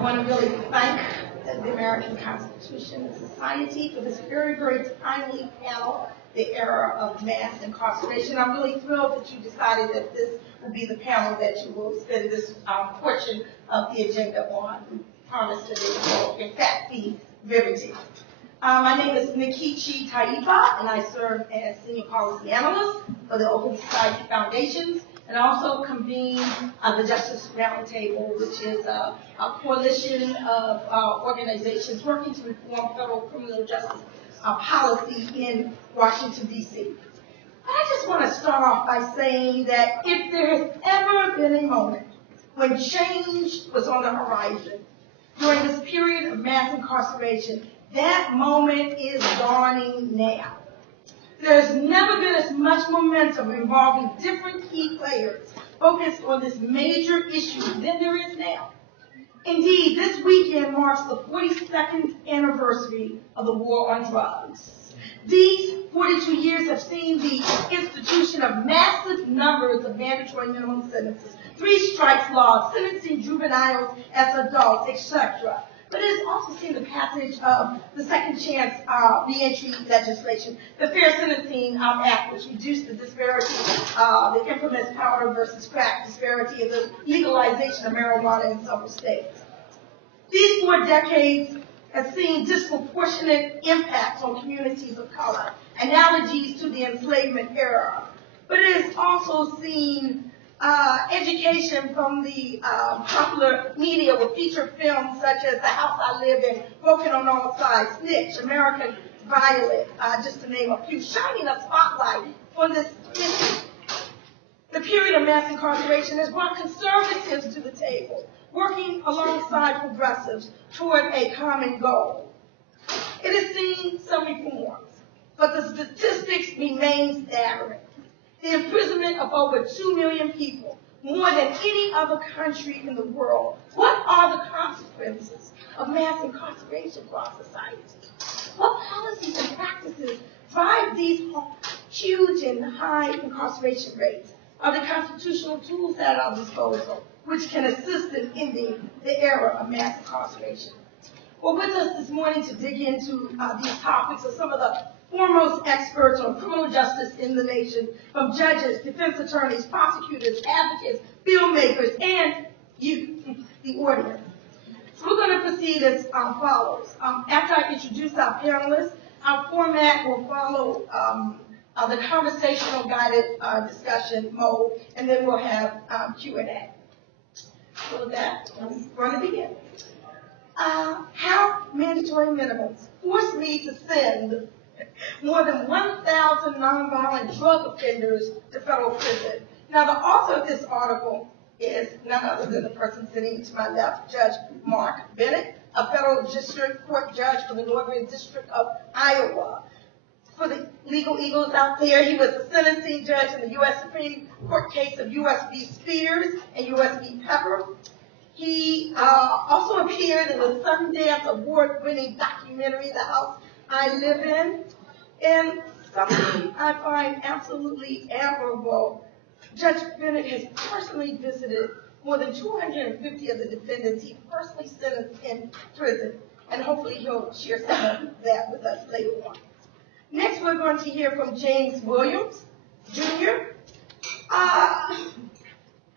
I want to really thank the American Constitution and Society for this very, very timely panel, the Era of Mass Incarceration. I'm really thrilled that you decided that this will be the panel that you will spend this portion of the agenda on. We promise that it will, in fact, be riveting. My name is Nikichi Taipa, and I serve as Senior Policy Analyst for the Open Society Foundations, and also convene the Justice Roundtable, which is a coalition of organizations working to reform federal criminal justice policy in Washington, D.C. I just want to start off by saying that if there has ever been a moment when change was on the horizon during this period of mass incarceration, that moment is dawning now. There's never been as much momentum involving different key players focused on this major issue than there is now. Indeed, this weekend marks the 42nd anniversary of the war on drugs. These 42 years have seen the institution of massive numbers of mandatory minimum sentences, 3 strikes laws, sentencing juveniles as adults, etc. But it has also seen the passage of the Second Chance Reentry legislation, the Fair Sentencing Act, which reduced the disparity, the infamous powder versus crack disparity, and the legalization of marijuana in several states. These 4 decades have seen disproportionate impacts on communities of color, analogies to the enslavement era. But it has also seen education from the popular media with feature films such as The House I Live In, Broken on All Sides, Snitch, American Violet, just to name a few, shining a spotlight on this issue. The period of mass incarceration has brought conservatives to the table, working alongside progressives toward a common goal. It has seen some reforms, but the statistics remain staggering. The imprisonment of over 2 million people, more than any other country in the world. What are the consequences of mass incarceration for our society? What policies and practices drive these huge and high incarceration rates? Are the constitutional tools at our disposal which can assist in ending the era of mass incarceration? Well, with us this morning to dig into these topics are some of the foremost experts on criminal justice in the nation, from judges, defense attorneys, prosecutors, advocates, filmmakers, and you, the audience. So we're going to proceed as follows. After I introduce our panelists, our format will follow the conversational guided discussion mode, and then we'll have Q&A. So with that, I'm going to begin. How mandatory minimums forced me to send more than 1,000 nonviolent drug offenders to federal prison. Now, the author of this article is none other than the person sitting to my left, Judge Mark Bennett, a federal district court judge for the Northern District of Iowa. For the legal eagles out there, he was the sentencing judge in the U.S. Supreme Court case of U.S. v. Spears and U.S. v. Pepper. He also appeared in the Sundance Award-winning documentary, The House I Live In. And something I find absolutely admirable, Judge Bennett has personally visited more than 250 of the defendants he personally sentenced in prison, and hopefully he'll share some of that with us later on. Next, we're going to hear from James Williams, Jr.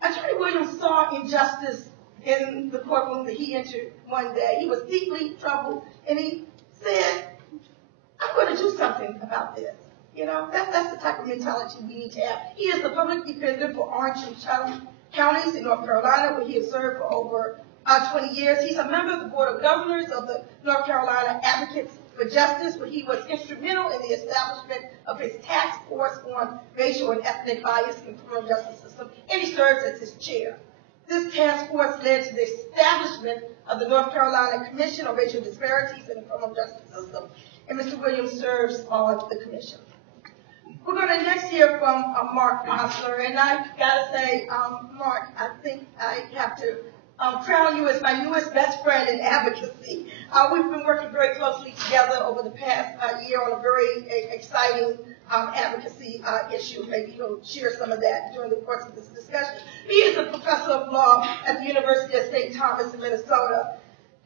Attorney Williams saw injustice in the courtroom that he entered one day. He was deeply troubled, and he said, I'm going to do something about this. You know, that's the type of mentality we need to have. He is the public defender for Orange and Chatham counties in North Carolina, where he has served for over 20 years. He's a member of the Board of Governors of the North Carolina Advocates for Justice, where he was instrumental in the establishment of his task force on racial and ethnic bias in the criminal justice system, and he serves as his chair. This task force led to the establishment of the North Carolina Commission on Racial Disparities in the Criminal Justice System, and Mr. Williams serves on the commission. We're going to next hear from Mark Osler, and I've got to say, Mark, I think I have to crown you as my newest best friend in advocacy. We've been working very closely together over the past year on a very exciting advocacy issue. Maybe he'll share some of that during the course of this discussion. He is a professor of law at the University of St. Thomas in Minnesota.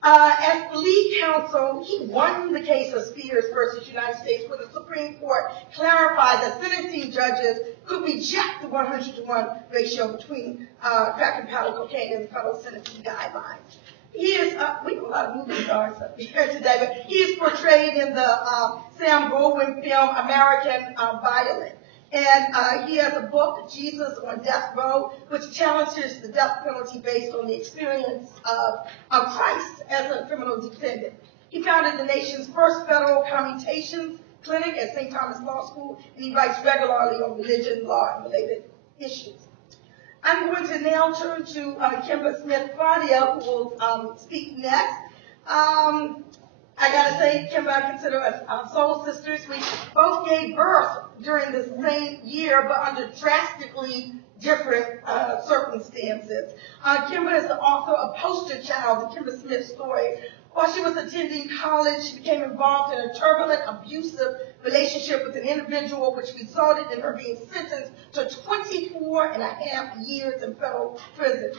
As lead counsel, he won the case of Spears versus United States, where the Supreme Court clarified that sentencing judges could reject the 100-to-1 ratio between crack and powder cocaine in the federal sentencing guidelines. He is, we have a lot of movie stars up here today, but he is portrayed in the Sam Goldwyn film American Violent. And he has a book, Jesus on Death Row, which challenges the death penalty based on the experience of Christ as a criminal defendant. He founded the nation's first federal commutations clinic at St. Thomas Law School, and he writes regularly on religion, law, and related issues. I'm going to now turn to Kimber Smith-Claudia, who will speak next. I gotta say, Kimber, I consider us soul sisters. We both gave birth during the same year, but under drastically different circumstances. Kimber is the author of Poster Child, the Kimber Smith story. While she was attending college, she became involved in a turbulent, abusive relationship with an individual, which resulted in her being sentenced to 24 and a half years in federal prison.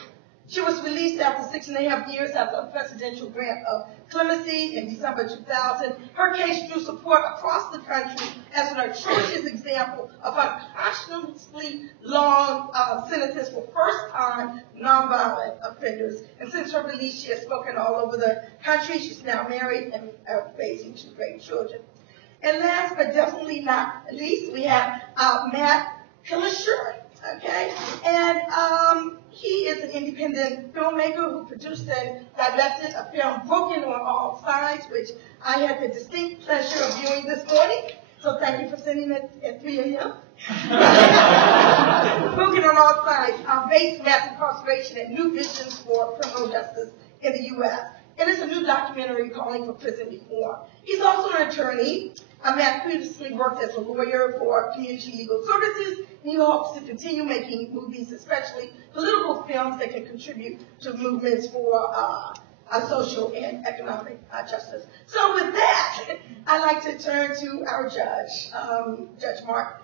She was released after 6.5 years after a presidential grant of clemency in December 2000. Her case drew support across the country as an atrocious example of unconscionably long sentences for first-time nonviolent offenders. And since her release, she has spoken all over the country. She's now married and raising 2 great children. And last but definitely not least, we have Matt Pillisher. Okay, and he is an independent filmmaker who produced and directed a film, Broken on All Sides, which I had the distinct pleasure of viewing this morning. So thank you for sending it at 3 a.m. Broken on All Sides, based mass incarceration and new visions for criminal justice in the U.S. And it's a new documentary calling for prison reform. He's also an attorney. Matt previously worked as a lawyer for Community Legal Services, and he hopes to continue making movies, especially political films that can contribute to movements for social and economic justice. So with that, I'd like to turn to our judge, Judge Mark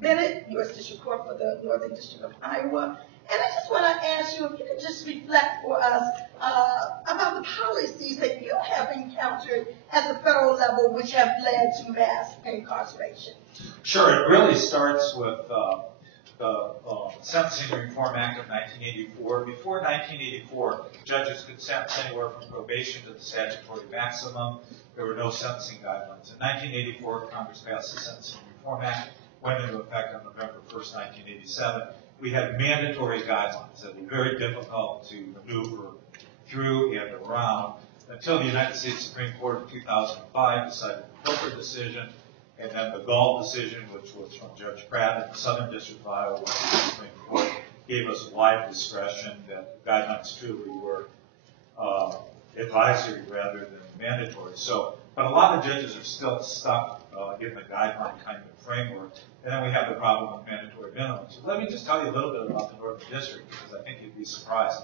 Bennett, U.S. District Court for the Northern District of Iowa. And I just want to ask you if you could just reflect for us about the policies that you have encountered at the federal level which have led to mass incarceration. Sure. It really starts with the Sentencing Reform Act of 1984. Before 1984, judges could sentence anywhere from probation to the statutory maximum. There were no sentencing guidelines. In 1984, Congress passed the Sentencing Reform Act, went into effect on November 1st, 1987. We had mandatory guidelines that were very difficult to maneuver through and around until the United States Supreme Court in 2005 decided the Booker decision, and then the Gall decision, which was from Judge Pratt in the Southern District of Iowa, the Supreme Court gave us wide discretion that guidelines truly were advisory rather than mandatory. So, but a lot of judges are still stuck in the guideline kind of framework. And then we have the problem with mandatory minimums. So let me just tell you a little bit about the Northern District, because I think you'd be surprised.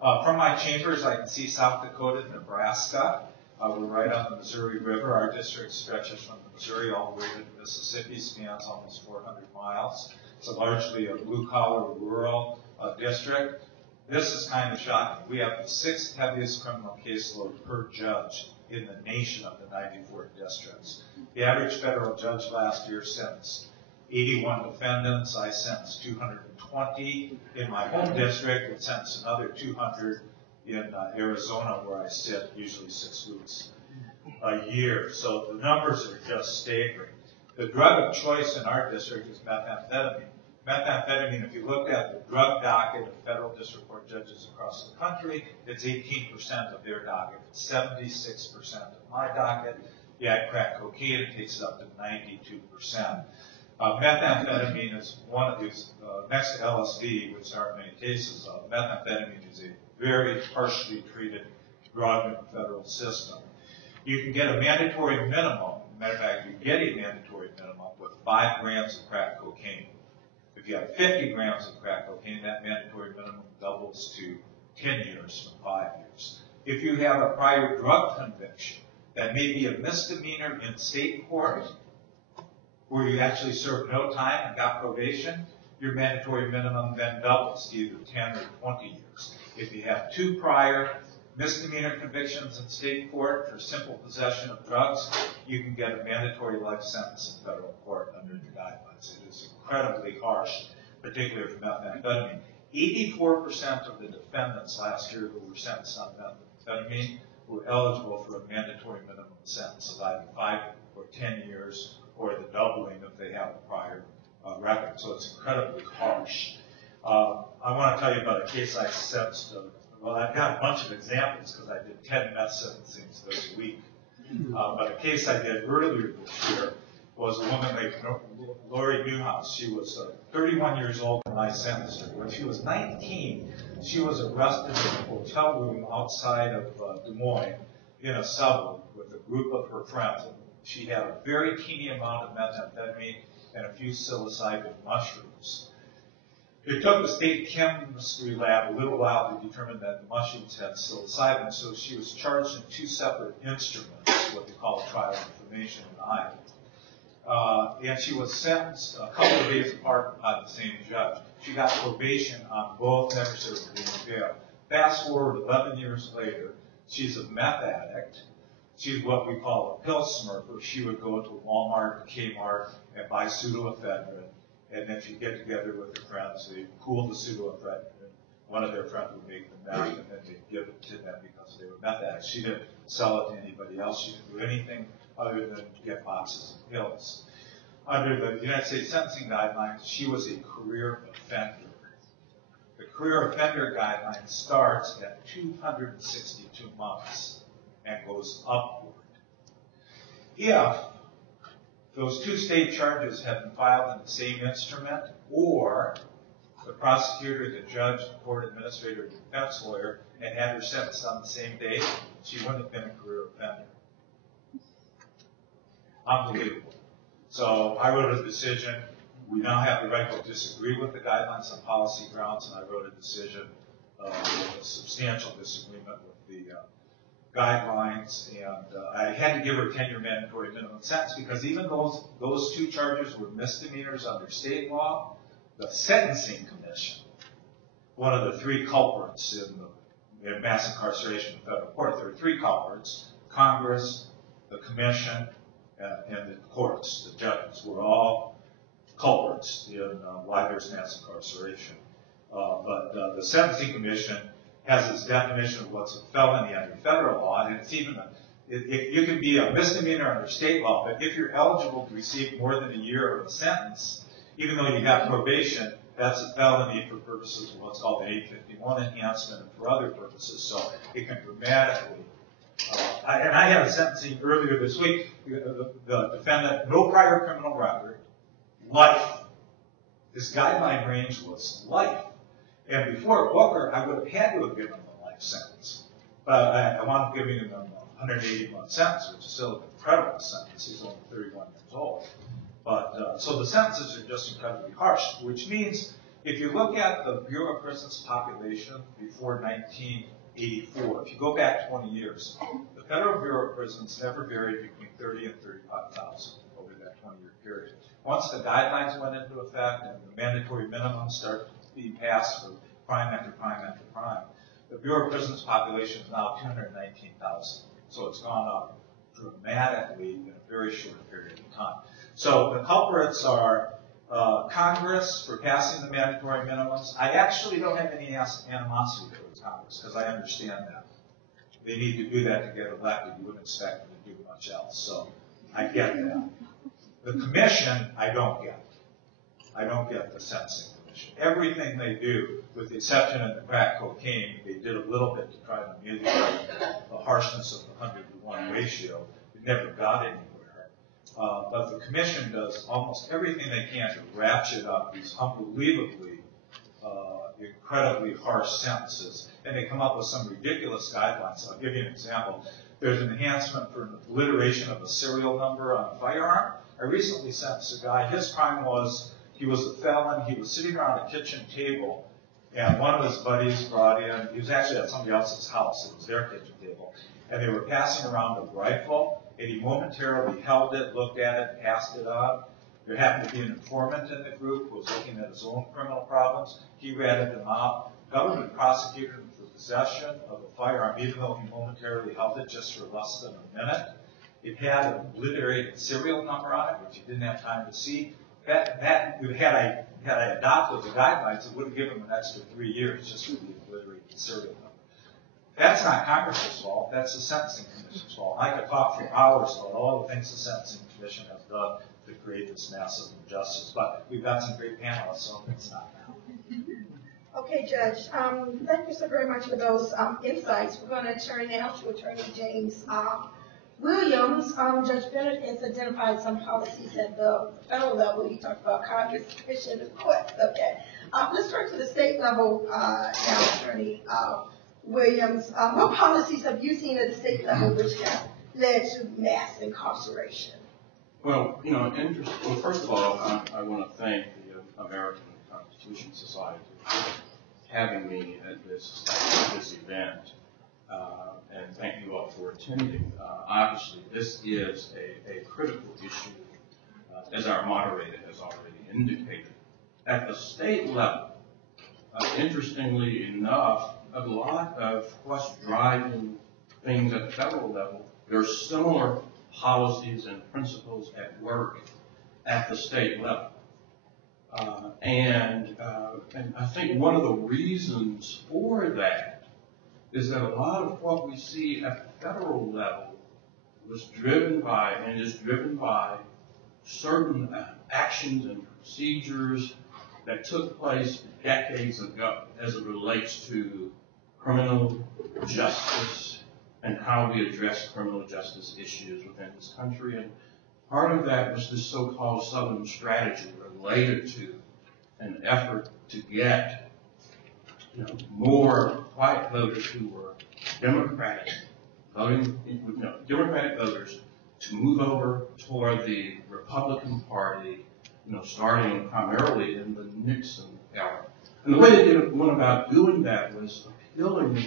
From my chambers, I can see South Dakota and Nebraska. We're right on the Missouri River. Our district stretches from the Missouri all the way to the Mississippi, spans almost 400 miles. It's largely a blue-collar rural district. This is kind of shocking. We have the 6th heaviest criminal caseload per judge in the nation of the 94 districts. The average federal judge last year sentenced 81 defendants. I sentenced 220 in my home district, and sentenced another 200 in Arizona, where I sit usually 6 weeks a year. So the numbers are just staggering. The drug of choice in our district is methamphetamine. Methamphetamine, if you looked at the drug docket of federal district court judges across the country, it's 18% of their docket. It's 76% of my docket. You add crack cocaine, it takes it up to 92%. Methamphetamine is one of these, next to LSD, which there are many cases of, methamphetamine is a very harshly treated drug in the federal system. You can get a mandatory minimum. Matter of fact, you get a mandatory minimum with 5 grams of crack cocaine. If you have 50 grams of crack cocaine, that mandatory minimum doubles to 10 years from 5 years. If you have a prior drug conviction, that may be a misdemeanor in state court, where you actually served no time and got probation, your mandatory minimum then doubles to either 10 or 20 years. If you have 2 prior misdemeanor convictions in state court for simple possession of drugs, you can get a mandatory life sentence in federal court under the guidelines. It is incredibly harsh, particularly for methamphetamine. 84% of the defendants last year who were sentenced on methamphetamine were eligible for a mandatory minimum sentence of either 5 or 10 years or the doubling if they have a prior record. So it's incredibly harsh. I want to tell you about a case I sentenced. Well, I've got a bunch of examples because I did 10 meth sentencings this week. But a case I did earlier this year was a woman named Lori Newhouse. She was 31 years old when I sentenced her. When she was 19, she was arrested in a hotel room outside of Des Moines in a suburb with a group of her friends. She had a very teeny amount of methamphetamine and a few psilocybin mushrooms. It took the state chemistry lab a little while to determine that the mushrooms had psilocybin, so she was charged in 2 separate instruments, what they call a trial information in Iowa. And she was sentenced a couple of days apart by the same judge. She got probation on both, never served in jail. Fast forward 11 years later, she's a meth addict. She's what we call a pill smurfer. She would go to Walmart, Kmart, and buy pseudoephedrine. And then she'd get together with her friends. They'd pool the pseudoephedrine. One of their friends would make the meth, and then they'd give it to them because they were meth addicts. She didn't sell it to anybody else. She didn't do anything other than get boxes of pills. Under the United States sentencing guidelines, she was a career offender. The career offender guideline starts at 262 months and goes upward. If those 2 state charges have been filed in the same instrument, or the prosecutor, the judge, the court administrator, the defense lawyer, and had her sentenced on the same day, she wouldn't have been a career offender. Unbelievable. So I wrote a decision. We now have the right to disagree with the guidelines on policy grounds, and I wrote a decision with a substantial disagreement with the guidelines, and I had to give her a 10-year mandatory minimum sentence because even though those 2 charges were misdemeanors under state law, the Sentencing Commission, one of the 3 culprits in mass incarceration in federal court, there are 3 culprits: Congress, the Commission, and the courts, the judges, were all culprits in why there's mass incarceration. But the Sentencing Commission has its definition of what's a felony under federal law, and it's even you can be a misdemeanor under state law, but if you're eligible to receive more than a year of a sentence, even though you got probation, that's a felony for purposes of what's called the 851 enhancement and for other purposes. So it can dramatically. And I had a sentencing earlier this week. The defendant, no prior criminal record, life. His guideline range was life. And before Booker, I would have had to have given him a life sentence. But I wound up giving him a 180-month sentence, which is still an incredible sentence. He's only 31 years old. But so the sentences are just incredibly harsh, which means if you look at the Bureau of Prisons population before 1984, if you go back 20 years, the Federal Bureau of Prisons never varied between 30 and 35,000 over that 20-year period. Once the guidelines went into effect and the mandatory minimums started being passed for crime after crime after crime, the Bureau of Prisons population is now 219,000. So it's gone up dramatically in a very short period of time. So the culprits are Congress for passing the mandatory minimums. I actually don't have any animosity towards Congress because I understand that. They need to do that to get elected. You wouldn't expect them to do much else. So I get that. The commission, I don't get. I don't get the Sentencing Commission. Everything they do, with the exception of the crack cocaine, they did a little bit to try to ameliorate the harshness of the 100-to-1 ratio. It never got anywhere. But the commission does almost everything they can to ratchet up these unbelievably, incredibly harsh sentences. And they come up with some ridiculous guidelines. I'll give you an example. There's an enhancement for obliteration of a serial number on a firearm. I recently sentenced a guy. His crime was he was a felon. He was sitting around a kitchen table, and one of his buddies brought in, he was actually at somebody else's house. It was their kitchen table. And they were passing around a rifle, and he momentarily held it, looked at it, passed it on. There happened to be an informant in the group who was looking at his own criminal problems. He ratted them out. Government prosecuted him for possession of a firearm, even though he momentarily held it just for less than a minute. It had an obliterated serial number on it, which you didn't have time to see. Had I adopted the guidelines, it would have given him an extra 3 years just for the obliterated serial number. That's not Congress's fault. That's the Sentencing Commission's fault. I could talk for hours about all the things the Sentencing Commission has done to create this massive injustice, but we've got some great panelists, so it's not now. Okay, Judge. Thank you so very much for those insights. We're going to turn now to Attorney James Williams. Judge Bennett has identified some policies at the federal level. You talked about Congress, Commission, and courts. Okay. Let's turn to the state level now, Attorney Williams. What policies have you seen at the state level which have led to mass incarceration? Well, well, first of all, I want to thank the American Constitution Society for having me at this event, and thank you all for attending. Obviously, this is a critical issue, as our moderator has already indicated. At the state level, interestingly enough, a lot of what's driving things at the federal level, there are similar policies and principles at work at the state level. And I think one of the reasons for that is that a lot of what we see at the federal level was driven by and is driven by certain actions and procedures that took place decades ago as it relates to criminal justice and how we address criminal justice issues within this country. And part of that was this so-called Southern strategy related to an effort to get more white voters who were Democratic voters to move over toward the Republican Party, starting primarily in the Nixon era. And the way they went about doing that was appealing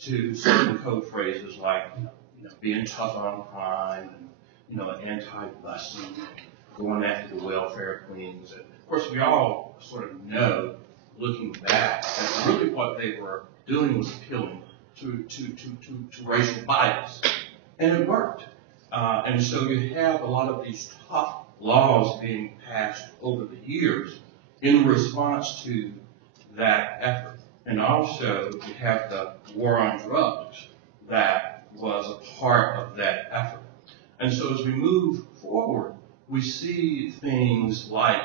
to certain code phrases like, being tough on crime and, anti-busing, going after the welfare queens. And of course, we all sort of know, looking back, that really what they were doing was appealing to racial bias. And it worked. And so you have a lot of these tough laws being passed over the years in response to that effort. And also, you have the war on drugs that was a part of that effort. And so as we move forward, we see things like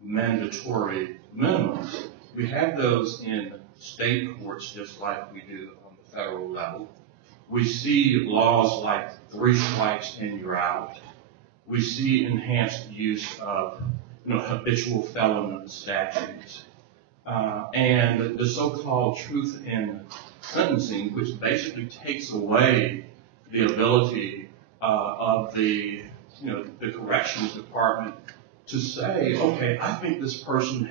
mandatory minimums. We have those in state courts just like we do on the federal level. We see laws like 3 strikes and you're out. We see enhanced use of habitual felon statutes. And the so-called truth in sentencing, which basically takes away the ability of the corrections department to say, okay, I think this person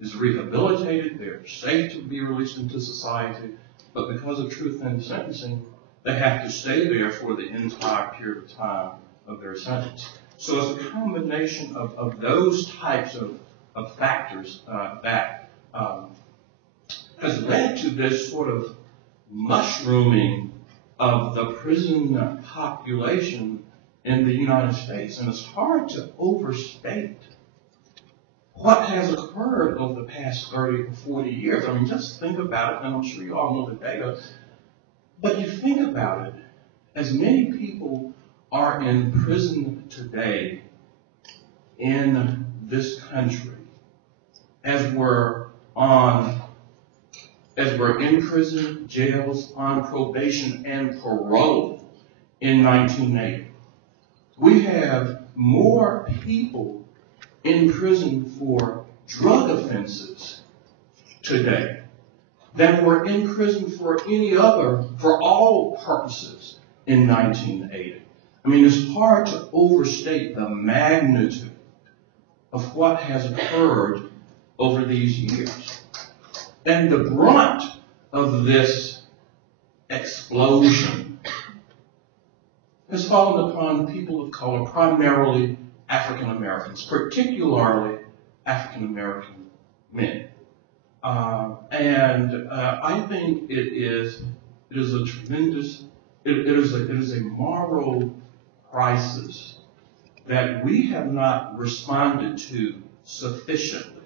is rehabilitated, they're safe to be released into society, but because of truth in sentencing, they have to stay there for the entire period of time of their sentence. So it's a combination of those types of factors that has led to this sort of mushrooming of the prison population in the United States. And it's hard to overstate what has occurred over the past 30 or 40 years. I mean, just think about it, and I'm sure you all know the data. But you think about it, as many people are in prison today in this country as were in prison, jails, on probation and parole in 1980. We have more people in prison for drug offenses today than were in prison for all purposes in 1980. I mean, it's hard to overstate the magnitude of what has occurred over these years. And the brunt of this explosion has fallen upon people of color, primarily African-Americans, particularly African-American men. I think it is a tremendous, it is a moral crisis that we have not responded to sufficiently.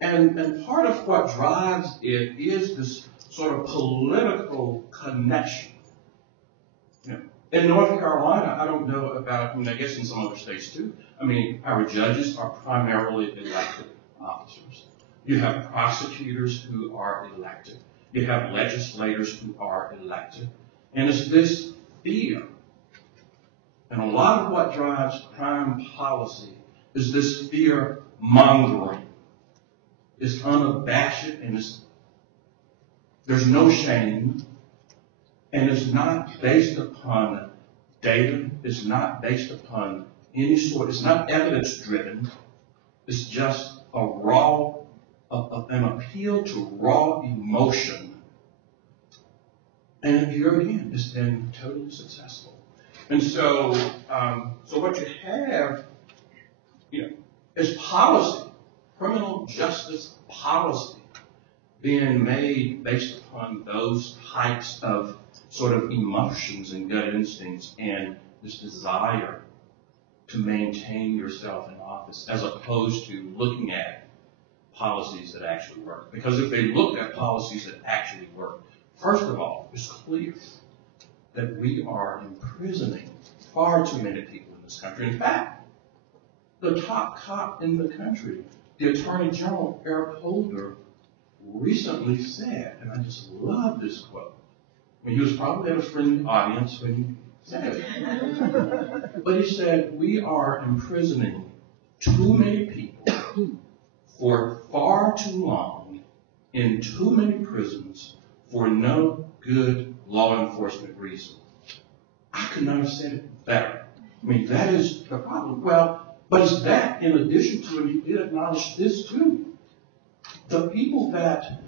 And part of what drives it is this sort of political connection. In North Carolina, I don't know about, I guess in some other states too, our judges are primarily elected officers. You have prosecutors who are elected. You have legislators who are elected. And it's this fear. And a lot of what drives crime policy is this fear mongering. It's unabashed and there's no shame. And it's not based upon data. It's not based upon any sort. It's not evidence driven. It's just an appeal to raw emotion. And here again, it's been totally successful. And so what you have, is policy, criminal justice policy, being made based upon those types of sort of emotions and gut instincts and this desire to maintain yourself in office, as opposed to looking at policies that actually work. Because if they looked at policies that actually work, first of all, it's clear that we are imprisoning far too many people in this country. In fact, the top cop in the country, the Attorney General, Eric Holder, recently said, and I just love this quote. He was probably at a friendly audience when he said it. But he said, we are imprisoning too many people for far too long in too many prisons for no good law enforcement reason. I could not have said it better. That is the problem. Well, but it's that in addition to, and he did acknowledge this too, the people that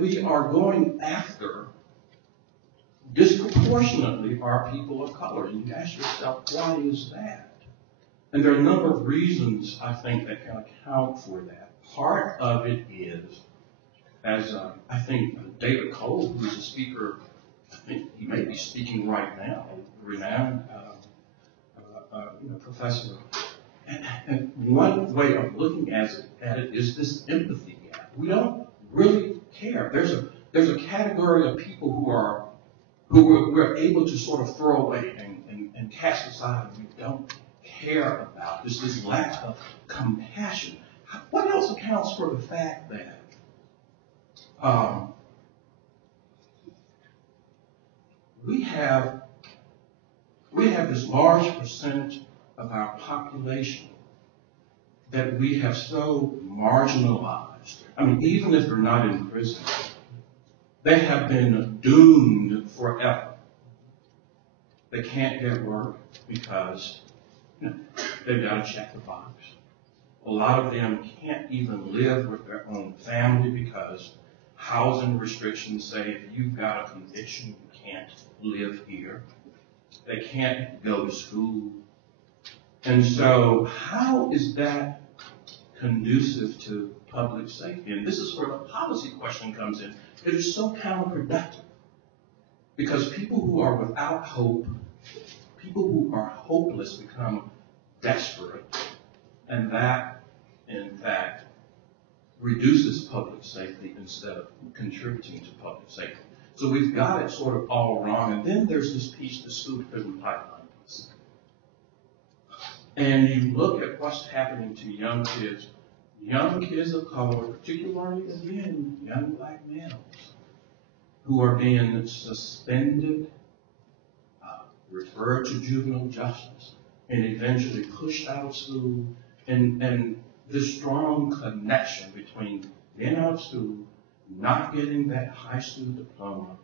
we are going after disproportionately are people of color. And you ask yourself, why is that? And there are a number of reasons, I think, that can account for that. Part of it is, as I think David Cole, who's a speaker, I think he may be speaking right now, a renowned professor. And one way of looking at it is this empathy gap. We don't really care. There's a category of people who we're able to sort of throw away and cast aside, and we don't care about. There's this lack of compassion. What else accounts for the fact that we have this large percentage of our population that we have so marginalized? Even if they're not in prison, they have been doomed forever. They can't get work because they've got to check the box. A lot of them can't even live with their own family because housing restrictions say if you've got a conviction, you can't live here. They can't go to school. And so how is that conducive to public safety? And this is where the policy question comes in. It is so counterproductive because people who are without hope, people who are hopeless become desperate. And that, in fact, reduces public safety instead of contributing to public safety. So we've got it sort of all wrong. And then there's this piece, the school-to-prison pipeline piece. And you look at what's happening to young kids of color, particularly, again, young black males, who are being suspended, referred to juvenile justice, and eventually pushed out of school, and this strong connection between being out of school, not getting that high school diploma,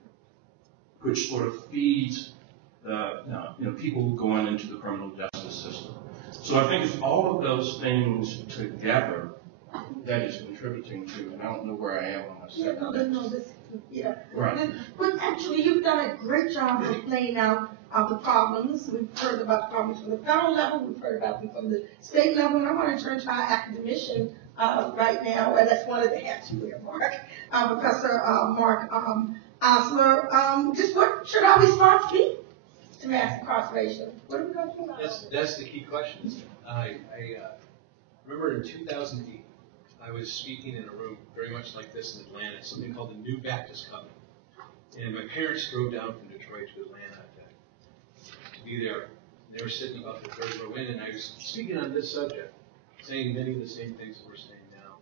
which sort of feeds the people who go into the criminal justice system. So I think it's all of those things together that is contributing to, and I don't know where I am on my second. Right. But actually, you've done a great job of laying out the problems. We've heard about the problems from the federal level. We've heard about them from the state level. And I want to turn to our academician right now, and that's one of the hats you wear, Mark. Professor Mark Osler. Just what should our response be to mass incarceration? What are we going to do about it? That's the key question. I remember in 2008, I was speaking in a room very much like this in Atlanta, something called the New Baptist Covenant. And my parents drove down from Detroit to Atlanta to be there. They were sitting about the third row in, and I was speaking on this subject, saying many of the same things that we're saying now.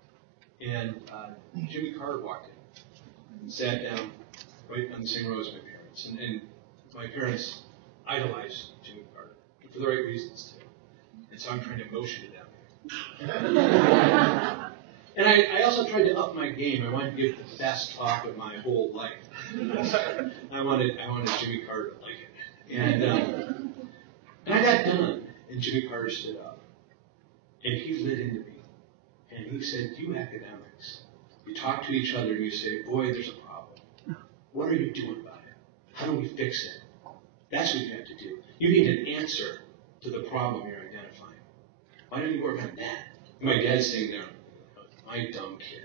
And Jimmy Carter walked in and sat down right on the same row as my parents. And my parents idolized Jimmy Carter for the right reasons, too. And so I'm trying to motion it down here. And I also tried to up my game. I wanted to give the best talk of my whole life. I wanted Jimmy Carter to like it. And I got done, and Jimmy Carter stood up. And he lit into me. And he said, you academics, you talk to each other and you say, boy, there's a problem. What are you doing about it? How do we fix it? That's what you have to do. You need an answer to the problem you're identifying. Why don't you work on that? And my dad's sitting there, my dumb kid.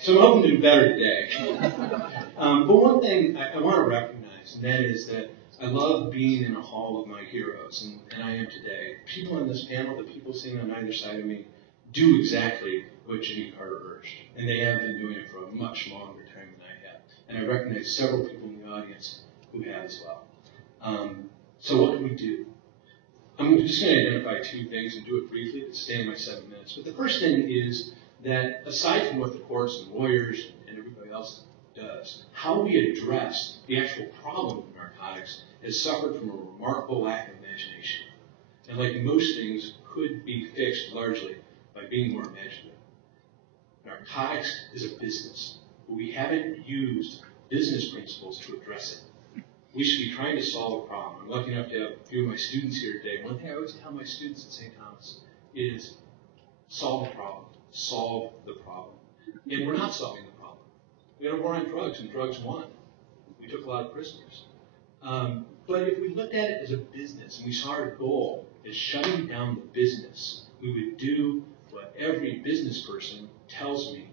So I'm hoping to do better today. But one thing I want to recognize, and that is that I love being in a hall of my heroes, and I am today. People on this panel, the people sitting on either side of me, do exactly what Jimmy Carter urged. And they have been doing it for a much longer time than I have. And I recognize several people in the audience who have as well. So what do we do? I'm just going to identify two things and do it briefly to stay in my 7 minutes. But the first thing is that aside from what the courts and lawyers and everybody else does, how we address the actual problem of narcotics has suffered from a remarkable lack of imagination. And like most things, could be fixed largely by being more imaginative. Narcotics is a business, but we haven't used business principles to address it. We should be trying to solve a problem. I'm lucky enough to have a few of my students here today. One thing I always tell my students at St. Thomas is solve the problem. Solve the problem. And we're not solving the problem. We had a war on drugs, and drugs won. We took a lot of prisoners. But if we looked at it as a business, and we saw our goal as shutting down the business, we would do what every business person tells me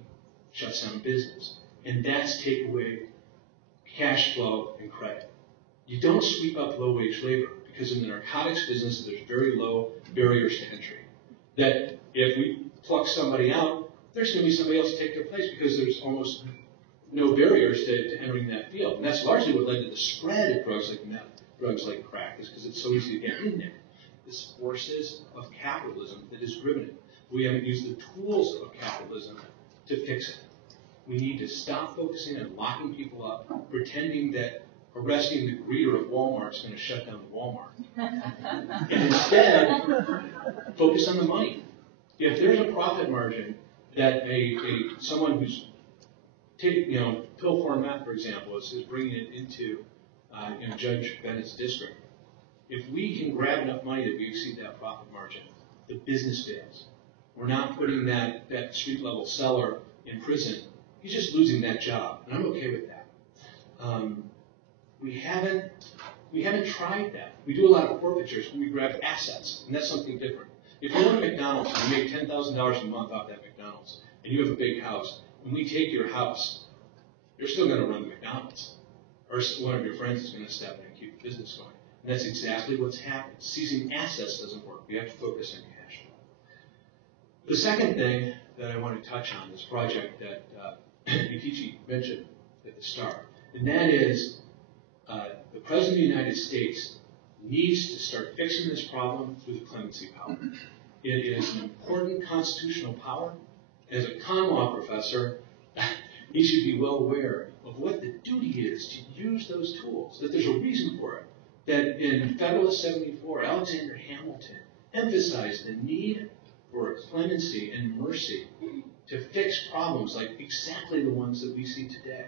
shuts down business. And that's take away cash flow and credit. You don't sweep up low-wage labor, because in the narcotics business, there's very low barriers to entry. That if we pluck somebody out, there's going to be somebody else to take their place, because there's almost no barriers to entering that field. And that's largely what led to the spread of drugs like meth, drugs like crack, is because it's so easy to get in there. This forces of capitalism that has driven it. We haven't used the tools of capitalism to fix it. We need to stop focusing on locking people up, pretending that arresting the greeter of Walmart is going to shut down the Walmart. And instead, focus on the money. If there's a profit margin that someone who's pill form meth, for example, is bringing it into Judge Bennett's district, if we can grab enough money that we exceed that profit margin, the business fails. We're not putting that street level seller in prison. He's just losing that job, and I'm okay with that. We haven't tried that. We do a lot of forfeitures when we grab assets, and that's something different. If you own a McDonald's and you make $10,000 a month off that McDonald's, and you have a big house, when we take your house, you're still going to run the McDonald's, or one of your friends is going to step in and keep the business going. And that's exactly what's happened. Seizing assets doesn't work. We have to focus on cash flow. The second thing that I want to touch on, this project that Nkichi mentioned at the start, and that is the President of the United States needs to start fixing this problem through the clemency power. It is an important constitutional power. As a common law professor, he should be well aware of what the duty is to use those tools, that there's a reason for it. That in Federalist 74, Alexander Hamilton emphasized the need for clemency and mercy to fix problems like exactly the ones that we see today.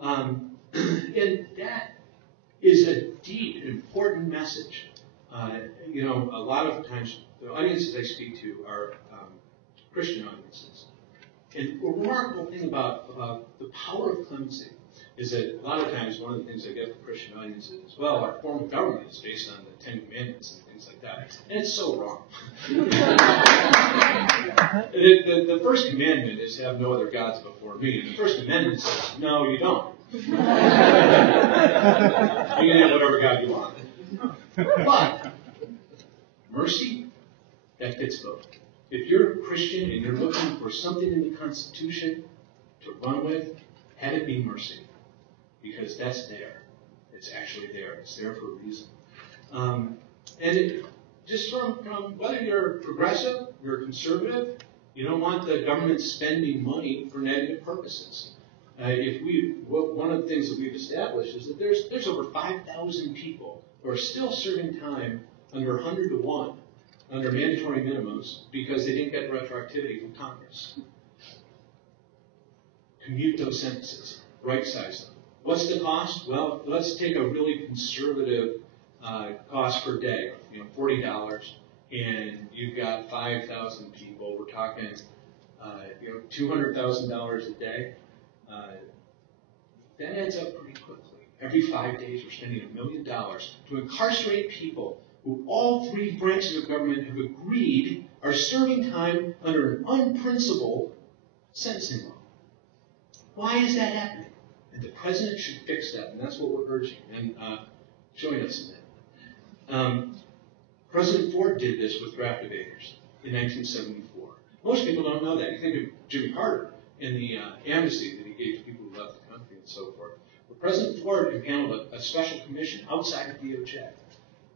And that is a deep, important message. A lot of times the audiences I speak to are Christian audiences. And the remarkable thing about the power of clemency is that a lot of times one of the things I get from Christian audiences as well, our form of government is based on the Ten Commandments and things like that. And it's so wrong. The first commandment is have no other gods before me. And the First Amendment says, no, you don't. You can have whatever God you want. But mercy, that fits both. If you're a Christian and you're looking for something in the Constitution to run with, have it be mercy. Because that's there. It's actually there. It's there for a reason. Just from whether you're progressive, you're conservative, you don't want the government spending money for negative purposes. One of the things that we've established is that there's over 5,000 people who are still serving time under 100 to 1 under mandatory minimums because they didn't get retroactivity from Congress. Commute those sentences, right-size them. What's the cost? Well, let's take a really conservative cost per day, $40, and you've got 5,000 people. We're talking, $200,000 a day. That adds up pretty quickly. Every 5 days, we're spending $1 million to incarcerate people who all three branches of government have agreed are serving time under an unprincipled sentencing law. Why is that happening? And the president should fix that, and that's what we're urging. And join us in that. President Ford did this with draft evaders in 1974. Most people don't know that. You think of Jimmy Carter and the amnesty that he gave to people who left the country and so forth. But President Ford impaneled a special commission outside of DOJ.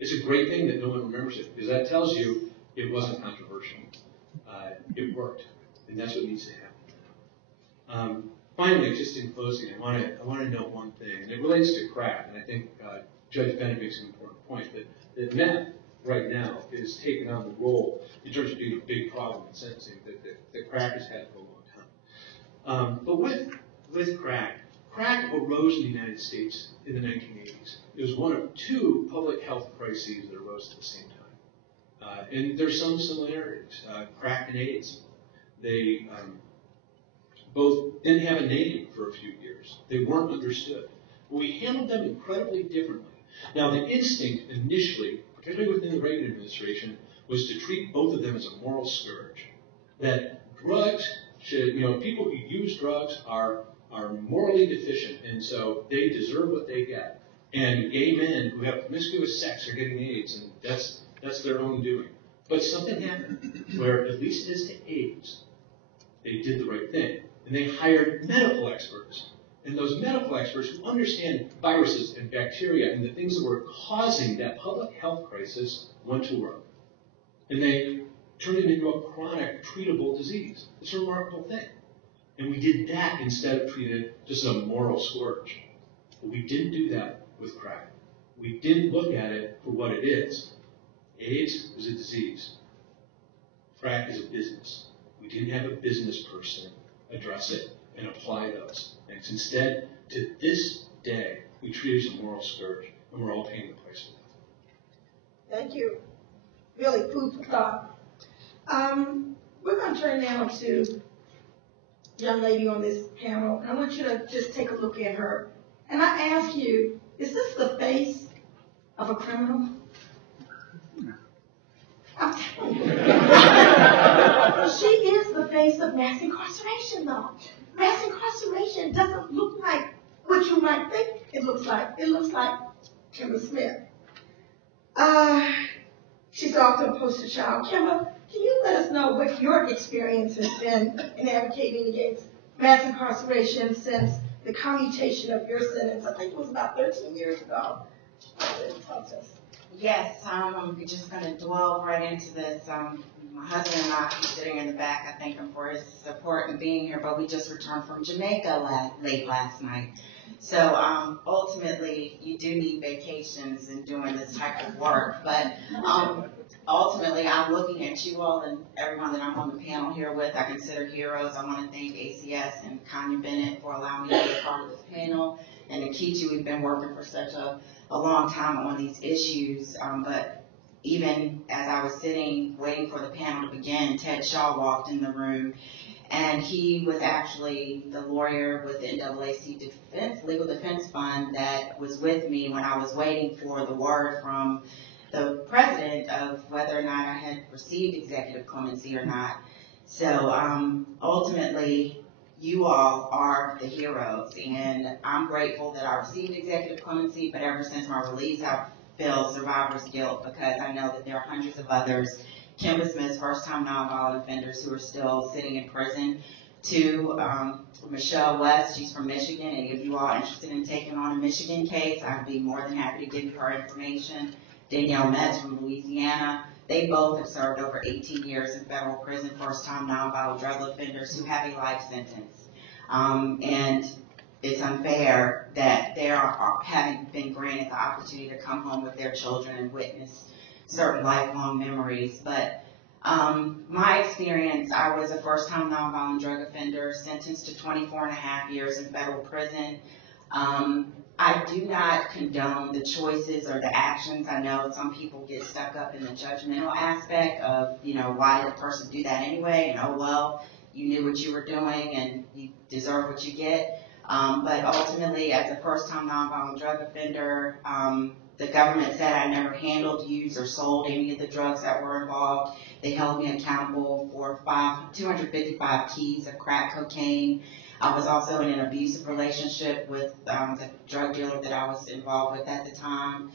It's a great thing that no one remembers it, because that tells you it wasn't controversial. It worked, and that's what needs to happen. Finally, just in closing, I want to note one thing, and it relates to crack, and I think Judge Bennett makes an important point, that meth right now is taking on the role in terms of being a big problem in sentencing that crack has had for a long time. But with crack arose in the United States in the 1980s. It was one of two public health crises that arose at the same time. And there's some similarities. Crack and AIDS. They both didn't have a name for a few years. They weren't understood. But we handled them incredibly differently. Now, the instinct initially, particularly within the Reagan administration, was to treat both of them as a moral scourge. That drugs should, people who use drugs are morally deficient, and so they deserve what they get. And gay men who have promiscuous sex are getting AIDS, and that's their own doing. But something happened where, at least as to AIDS, they did the right thing. And they hired medical experts. And those medical experts who understand viruses and bacteria and the things that were causing that public health crisis went to work. And they turned it into a chronic, treatable disease. It's a remarkable thing. And we did that instead of treating it just as a moral scourge. But we didn't do that with crack. We didn't look at it for what it is. AIDS is a disease. Crack is a business. We didn't have a business person address it and apply those things. Instead, to this day, we treat it as a moral scourge, and we're all paying the price for that. Thank you. Really food for thought. We're going to turn now to the young lady on this panel. I want you to just take a look at her. And I ask you, is this the face of a criminal? I'm telling you. She is the face of mass incarceration, though. Mass incarceration doesn't look like what you might think it looks like. It looks like Kimber Smith. She's also a poster child. Kimber, can you let us know what your experience has been in advocating against mass incarceration since the commutation of your sentence? I think it was about 13 years ago. Talk to us. Yes, I'm just going to dwell right into this. My husband and I, he's sitting in the back, I thank him for his support and being here, but we just returned from Jamaica late last night. So ultimately, you do need vacations in doing this type of work, but ultimately, I'm looking at you all and everyone that I'm on the panel here with. I consider heroes. I want to thank ACS and Kanya Bennett for allowing me to be a part of this panel. And Akichi, we've been working for such a long time on these issues, but even as I was sitting waiting for the panel to begin, Ted Shaw walked in the room, and he was actually the lawyer with the NAACP Legal Defense Fund that was with me when I was waiting for the word from the president of whether or not I had received executive clemency or not. So ultimately, you all are the heroes, and I'm grateful that I received executive clemency, but ever since my release, I feel survivor's guilt because I know that there are hundreds of others, Kimba Smith's first-time nonviolent offenders who are still sitting in prison. To Michelle West, she's from Michigan. Any of you all interested in taking on a Michigan case, I'd be more than happy to give you her information. Danielle Metz from Louisiana. They both have served over 18 years in federal prison, first-time nonviolent drug offenders who have a life sentence. And it's unfair that they haven't been granted the opportunity to come home with their children and witness certain lifelong memories. But my experience, I was a first-time nonviolent drug offender sentenced to 24 and a half years in federal prison. I do not condone the choices or the actions. I know some people get stuck up in the judgmental aspect of, why did the person do that anyway? And, oh, well, you knew what you were doing and you deserve what you get. But ultimately, as a first-time nonviolent drug offender, the government said I never handled, used, or sold any of the drugs that were involved. They held me accountable for 255 keys of crack cocaine. I was also in an abusive relationship with the drug dealer that I was involved with at the time.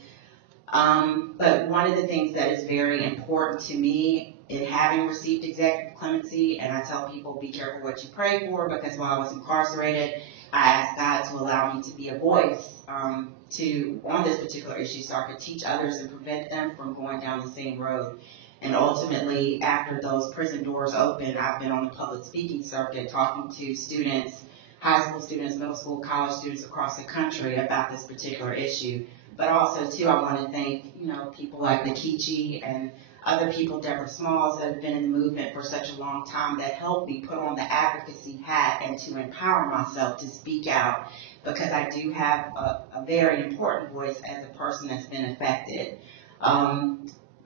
But one of the things that is very important to me in having received executive clemency, and I tell people be careful what you pray for, because while I was incarcerated, I asked God to allow me to be a voice on this particular issue so I could teach others and prevent them from going down the same road. And ultimately, after those prison doors opened, I've been on the public speaking circuit talking to students, high school students, middle school, college students across the country about this particular issue. But also, too, I want to thank, people like Nikichi and other people, Deborah Smalls, that have been in the movement for such a long time that helped me put on the advocacy hat and to empower myself to speak out, because I do have a very important voice as a person that's been affected.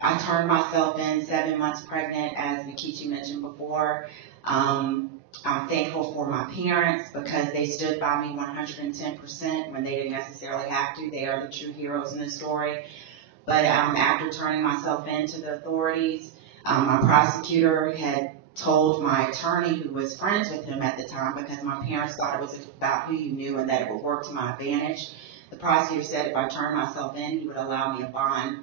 I turned myself in 7 months pregnant, as Nikichi mentioned before. I'm thankful for my parents because they stood by me 110% when they didn't necessarily have to. They are the true heroes in the story. But after turning myself in to the authorities, my prosecutor had told my attorney, who was friends with him at the time, because my parents thought it was about who you knew and that it would work to my advantage. The prosecutor said if I turned myself in, he would allow me a bond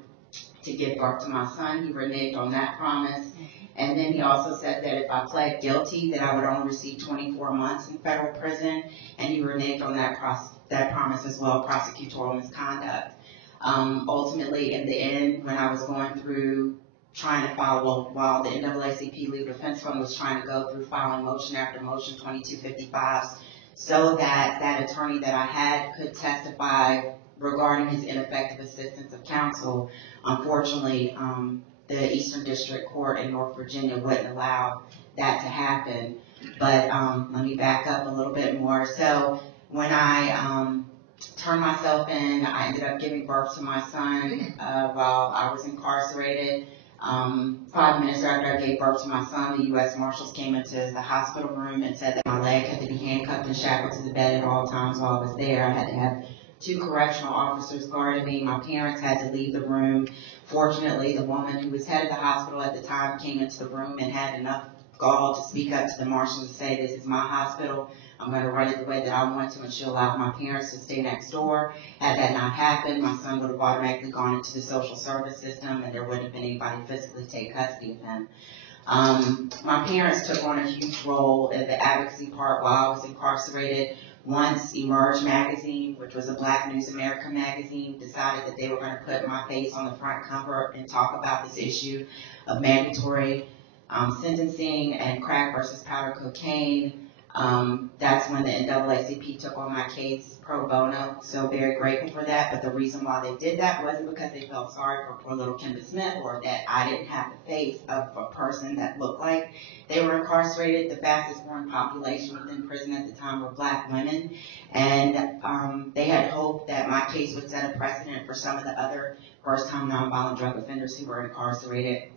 to give birth to my son. He reneged on that promise. And then he also said that if I pled guilty, that I would only receive 24 months in federal prison. And he reneged on that promise as well, prosecutorial misconduct. Ultimately, in the end, when I was going through trying to file, while the NAACP Legal Defense Fund was trying to go through filing motion after motion, 2255s, so that that attorney that I had could testify regarding his ineffective assistance of counsel, unfortunately, the Eastern District Court in North Virginia wouldn't allow that to happen. But let me back up a little bit more. So when I turned myself in, I ended up giving birth to my son while I was incarcerated. 5 minutes after I gave birth to my son, the U.S. Marshals came into the hospital room and said that my leg had to be handcuffed and shackled to the bed at all times while I was there. I had to have 2 correctional officers guarding me. My parents had to leave the room. Fortunately, the woman who was head of the hospital at the time came into the room and had enough gall to speak up to the marshals and say, this is my hospital. I'm going to run it the way that I want to, and she allowed my parents to stay next door. Had that not happened, my son would have automatically gone into the social service system, and there wouldn't have been anybody physically take custody of him. My parents took on a huge role in the advocacy part while I was incarcerated. Once Emerge magazine, which was a Black News America magazine, decided that they were going to put my face on the front cover and talk about this issue of mandatory sentencing and crack versus powder cocaine, that's when the NAACP took on my case pro bono. So very grateful for that. But the reason why they did that wasn't because they felt sorry for poor little Kimba Smith or that I didn't have the face of a person that looked like they were incarcerated. The fastest growing population within prison at the time were Black women. And they had hoped that my case would set a precedent for some of the other first-time nonviolent drug offenders who were incarcerated.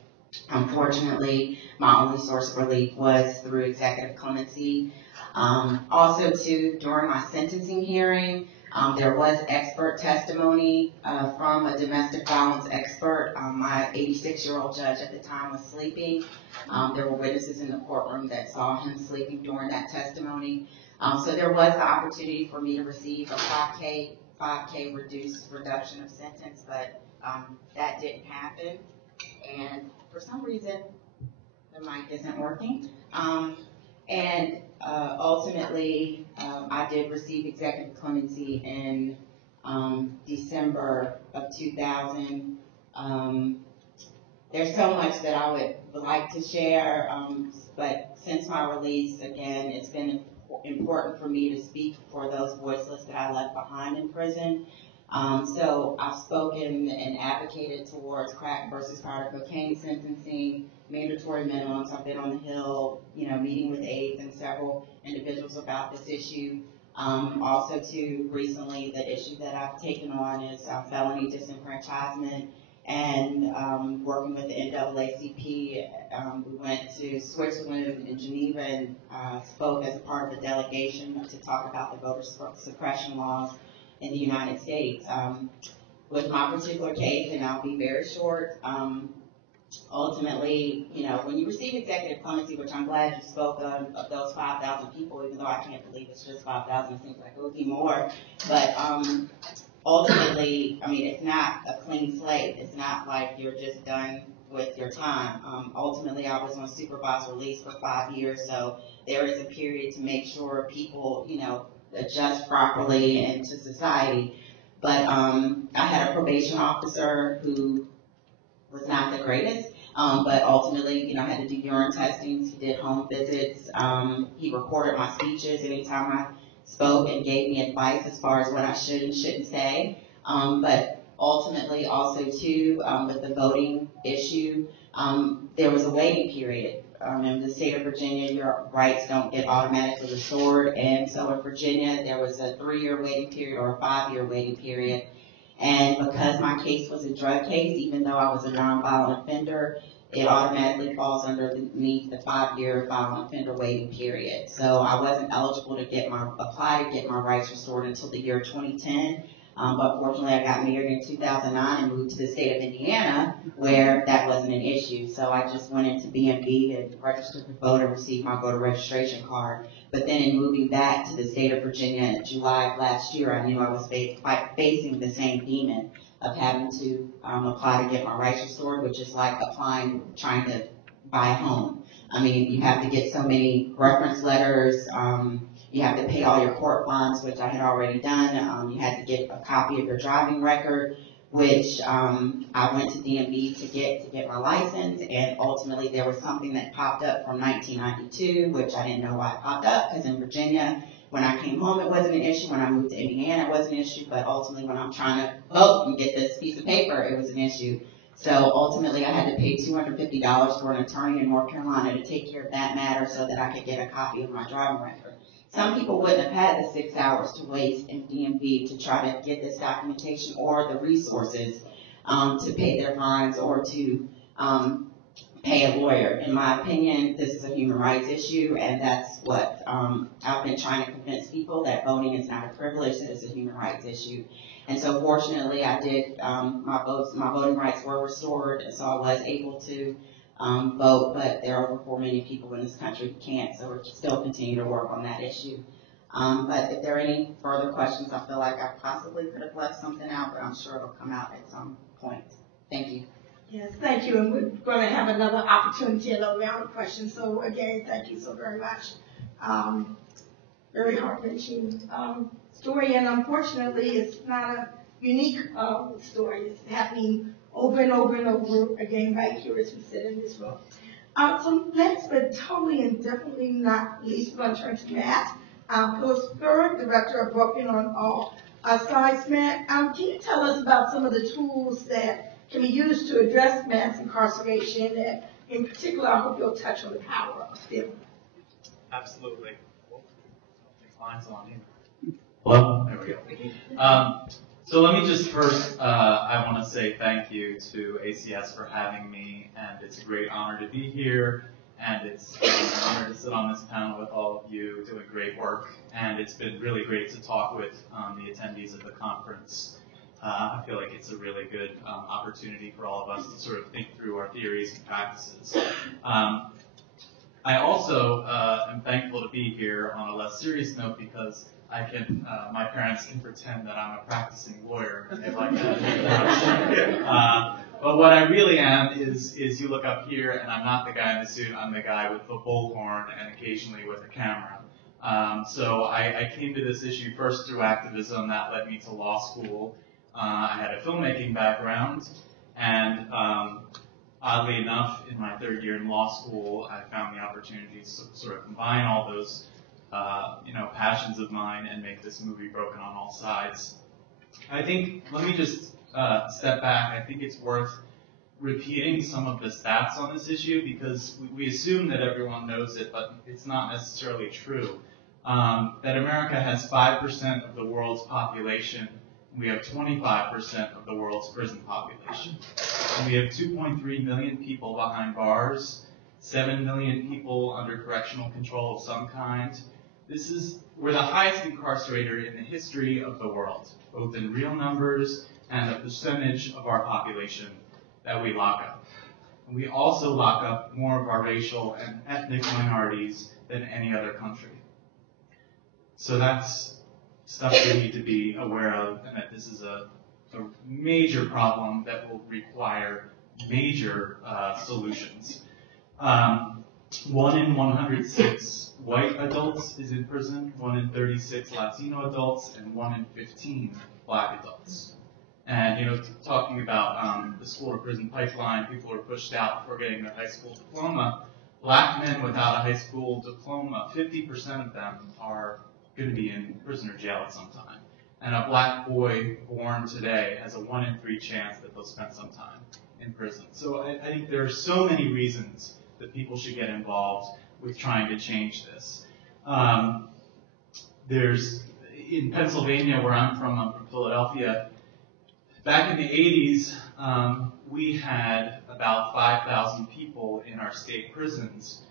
Unfortunately, my only source of relief was through executive clemency. Also, too, during my sentencing hearing, There was expert testimony from a domestic violence expert. My 86-year-old judge at the time was sleeping. There were witnesses in the courtroom that saw him sleeping during that testimony. So there was the opportunity for me to receive a 5K reduction of sentence, but that didn't happen. And for some reason, the mic isn't working. Ultimately, I did receive executive clemency in December of 2000. There's so much that I would like to share, but since my release, again, it's been important for me to speak for those voiceless that I left behind in prison. So I've spoken and advocated towards crack versus powder cocaine sentencing, mandatory minimums. I've been on the Hill, meeting with aides and several individuals about this issue. Also, too, recently, the issue that I've taken on is felony disenfranchisement and working with the NAACP. We went to Switzerland and Geneva and spoke as a part of the delegation to talk about the voter suppression laws in the United States. With my particular case, and I'll be very short, ultimately, when you receive executive clemency, which I'm glad you spoke of those 5,000 people, even though I can't believe it's just 5,000, it seems like it would be more. But ultimately, it's not a clean slate. It's not like you're just done with your time. Ultimately, I was on supervised release for 5 years, so there is a period to make sure people, adjust properly into society. But I had a probation officer who was not the greatest, but ultimately, I had to do urine testings. He did home visits. He recorded my speeches anytime I spoke and gave me advice as far as what I should and shouldn't say. But ultimately, also too, with the voting issue, there was a waiting period. In the state of Virginia, your rights don't get automatically restored, and so in Virginia, there was a 3-year waiting period or a 5-year waiting period. And because my case was a drug case, even though I was a nonviolent offender, it automatically falls underneath the 5-year violent offender waiting period. So I wasn't eligible to apply to get my rights restored until the year 2010. But fortunately, I got married in 2009 and moved to the state of Indiana, where that wasn't an issue. So I just went into BMV and registered to vote and received my voter registration card. But then in moving back to the state of Virginia in July of last year, I knew I was facing the same demon of having to apply to get my rights restored, which is like trying to buy a home. You have to get so many reference letters. You have to pay all your court bonds, which I had already done. You had to get a copy of your driving record, which I went to DMV to get my license, and ultimately there was something that popped up from 1992, which I didn't know why it popped up, because in Virginia, when I came home, it wasn't an issue. When I moved to Indiana, it wasn't an issue, but ultimately when I'm trying to vote and get this piece of paper, it was an issue. So ultimately, I had to pay $250 for an attorney in North Carolina to take care of that matter so that I could get a copy of my driving record. Some people wouldn't have had the 6 hours to waste in DMV to try to get this documentation or the resources to pay their fines or to pay a lawyer. In my opinion, this is a human rights issue, and that's what I've been trying to convince people, that voting is not a privilege, that it's a human rights issue. And so fortunately, I did, my voting rights were restored, and so I was able to vote, but there are over 4 million people in this country who can't, so we're still continuing to work on that issue. But if there are any further questions, I feel like I possibly could have left something out, but I'm sure it'll come out at some point. Thank you. Yes, thank you, and we're going to have another opportunity, another round of questions. So again, thank you so very much. Very heart-wrenching story, and unfortunately, it's not a unique story. It's happening over and over and over again right here as we sit in this room. So next, but totally and definitely not least, we're going to turn to Matt Phillips-Berg, Director of Broken on All Sides. Matt, can you tell us about some of the tools that can be used to address mass incarceration, and in particular, I hope you'll touch on the power of film. Absolutely. Mine's on here. Hello? There we go. So let me just first, I want to say thank you to ACS for having me, and it's a great honor to be here and it's an honor to sit on this panel with all of you doing great work, and it's been really great to talk with the attendees of the conference. I feel like it's a really good opportunity for all of us to sort of think through our theories and practices. I also am thankful to be here on a less serious note because I can, my parents can pretend that I'm a practicing lawyer, and they like that. But what I really am is you look up here, and I'm not the guy in the suit. I'm the guy with the bullhorn and occasionally with a camera. So I came to this issue first through activism. That led me to law school. I had a filmmaking background, and oddly enough, in my third year in law school, I found the opportunity to sort of combine all those passions of mine and make this movie Broken on All Sides. I think, let me just step back. I think it's worth repeating some of the stats on this issue because we assume that everyone knows it, but it's not necessarily true. That America has 5% of the world's population. We have 25% of the world's prison population. And we have 2.3 million people behind bars, 7 million people under correctional control of some kind. We're the highest incarcerator in the history of the world, both in real numbers and the percentage of our population that we lock up. And we also lock up more of our racial and ethnic minorities than any other country. So that's stuff we need to be aware of, and that this is a major problem that will require major solutions. 1 in 106 white adults is in prison, 1 in 36 Latino adults, and 1 in 15 black adults. And, talking about the school to prison pipeline, people are pushed out before getting their high school diploma. Black men without a high school diploma, 50% of them are going to be in prison or jail at some time. And a black boy born today has a 1 in 3 chance that they'll spend some time in prison. So I think there are so many reasons that people should get involved with trying to change this. In Pennsylvania, where I'm from Philadelphia, back in the 80s, we had about 5,000 people in our state prisons.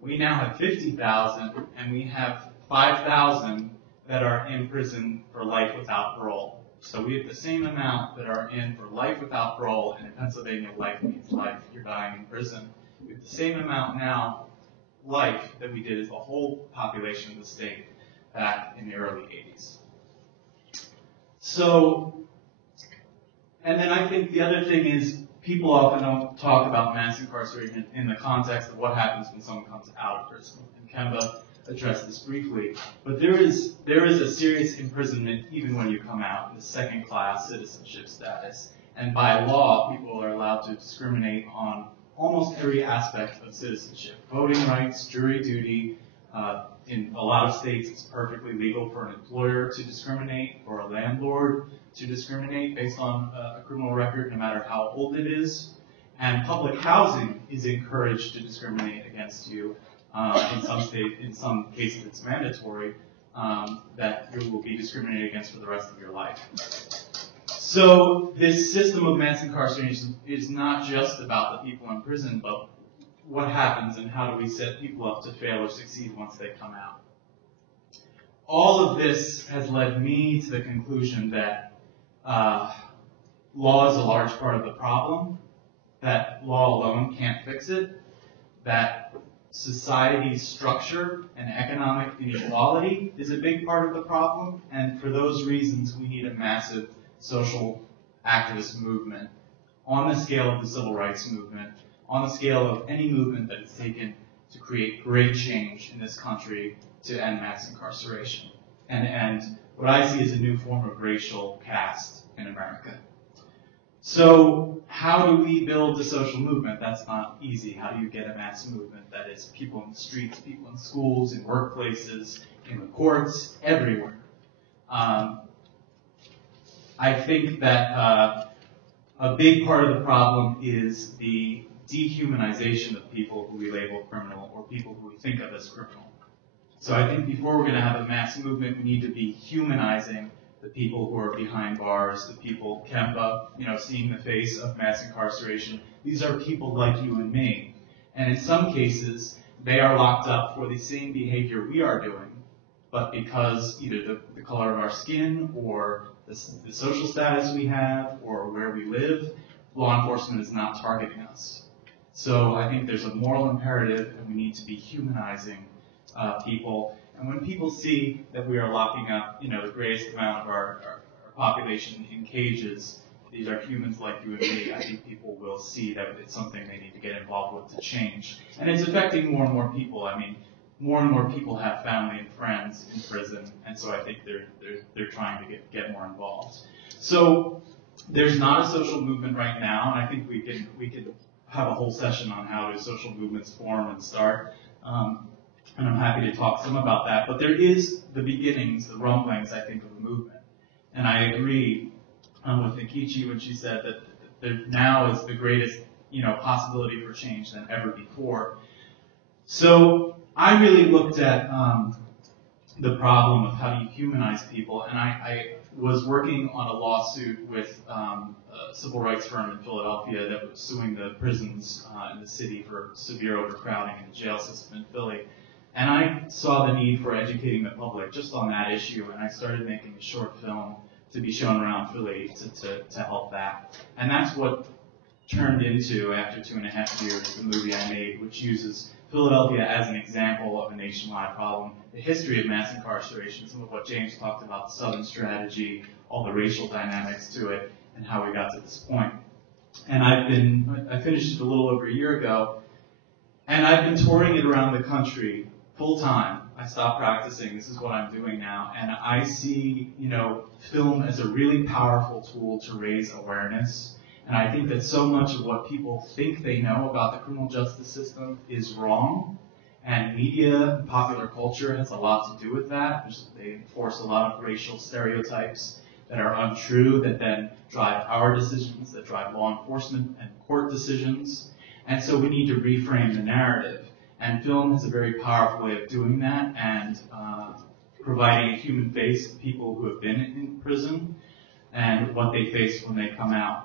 We now have 50,000, and we have 5,000 that are in prison for life without parole. So we have the same amount that are in for life without parole, and in Pennsylvania, life means life. You're dying in prison. We have the same amount now, life, that we did as the whole population of the state back in the early 80s. So, and then I think the other thing is people often don't talk about mass incarceration in the context of what happens when someone comes out of prison. And Kemba addressed this briefly, but there is a serious imprisonment even when you come out in the second-class citizenship status. And by law, people are allowed to discriminate on almost every aspect of citizenship. Voting rights, jury duty. In a lot of states, it's perfectly legal for an employer to discriminate, or a landlord to discriminate based on a criminal record, no matter how old it is. And public housing is encouraged to discriminate against you. In some cases, it's mandatory that you will be discriminated against for the rest of your life. So this system of mass incarceration is not just about the people in prison, but what happens and how do we set people up to fail or succeed once they come out. All of this has led me to the conclusion that law is a large part of the problem, that law alone can't fix it, that society's structure and economic inequality is a big part of the problem, and for those reasons we need a massive social activist movement on the scale of the civil rights movement, on the scale of any movement that is taken to create great change in this country to end mass incarceration and what I see as a new form of racial caste in America. So how do we build a social movement? That's not easy. How do you get a mass movement that is people in the streets, people in schools, in workplaces, in the courts, everywhere? I think that a big part of the problem is the dehumanization of people who we label criminal or people who we think of as criminal. So I think before we're going to have a mass movement, we need to be humanizing the people who are behind bars, the people, Kemba, seeing the face of mass incarceration. These are people like you and me. And in some cases, they are locked up for the same behavior we are doing, but because either the color of our skin or the social status we have or where we live, law enforcement is not targeting us. So I think there's a moral imperative, and we need to be humanizing people. And when people see that we are locking up, the greatest amount of our population in cages, these are humans like you and me, I think people will see that it's something they need to get involved with to change. And it's affecting more and more people. I mean, more and more people have family and friends in prison, and so I think they're trying to get more involved. So there's not a social movement right now, and I think we could have a whole session on how do social movements form and start. And I'm happy to talk some about that. But there is the beginnings, the rumblings, I think, of a movement. And I agree with Nkichi when she said that there now is the greatest, possibility for change than ever before. So I really looked at the problem of how do you humanize people, and I was working on a lawsuit with a civil rights firm in Philadelphia that was suing the prisons in the city for severe overcrowding in the jail system in Philly. And I saw the need for educating the public just on that issue, and I started making a short film to be shown around Philly to help that. And that's what turned into, after 2.5 years, the movie I made, which uses Philadelphia as an example of a nationwide problem, the history of mass incarceration, some of what James talked about, the Southern strategy, all the racial dynamics to it, and how we got to this point. And I finished it a little over a year ago, and I've been touring it around the country full time. I stopped practicing. This is what I'm doing now. And I see, film as a really powerful tool to raise awareness. And I think that so much of what people think they know about the criminal justice system is wrong. And media and popular culture has a lot to do with that. They enforce a lot of racial stereotypes that are untrue, that then drive our decisions, that drive law enforcement and court decisions. And so we need to reframe the narrative. And film is a very powerful way of doing that, and providing a human face to people who have been in prison and what they face when they come out.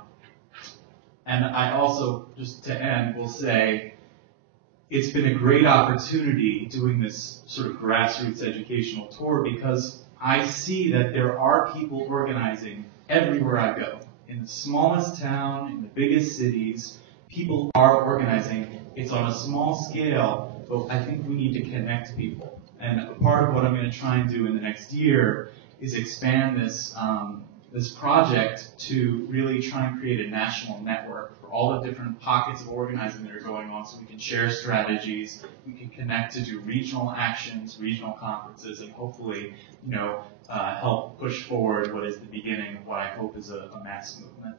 And I also, just to end, will say it's been a great opportunity doing this sort of grassroots educational tour, because I see that there are people organizing everywhere I go. In the smallest town, in the biggest cities, people are organizing. It's on a small scale, but I think we need to connect people. And part of what I'm going to try and do in the next year is expand this project to really try and create a national network for all the different pockets of organizing that are going on, so we can share strategies, we can connect to do regional actions, regional conferences, and hopefully, help push forward what is the beginning of what I hope is a mass movement.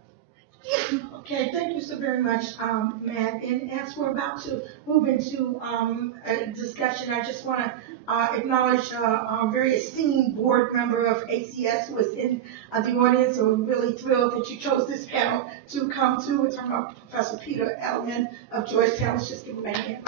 Okay, thank you so very much, Matt. And as we're about to move into a discussion, I just want to acknowledge a very esteemed board member of ACS who is in the audience. So we're really thrilled that you chose this panel to come to. We're talking about Professor Peter Edelman of Georgetown. Let's just give him a hand.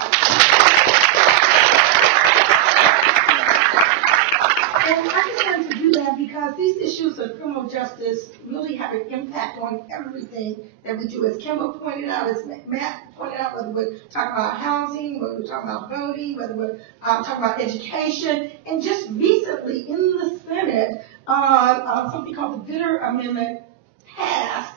And I just wanted to do that because these issues of criminal justice really have an impact on everything that we do. As Kimber pointed out, as Matt pointed out, whether we're talking about housing, whether we're talking about voting, whether we're talking about education. And just recently in the Senate, something called the Vitter Amendment passed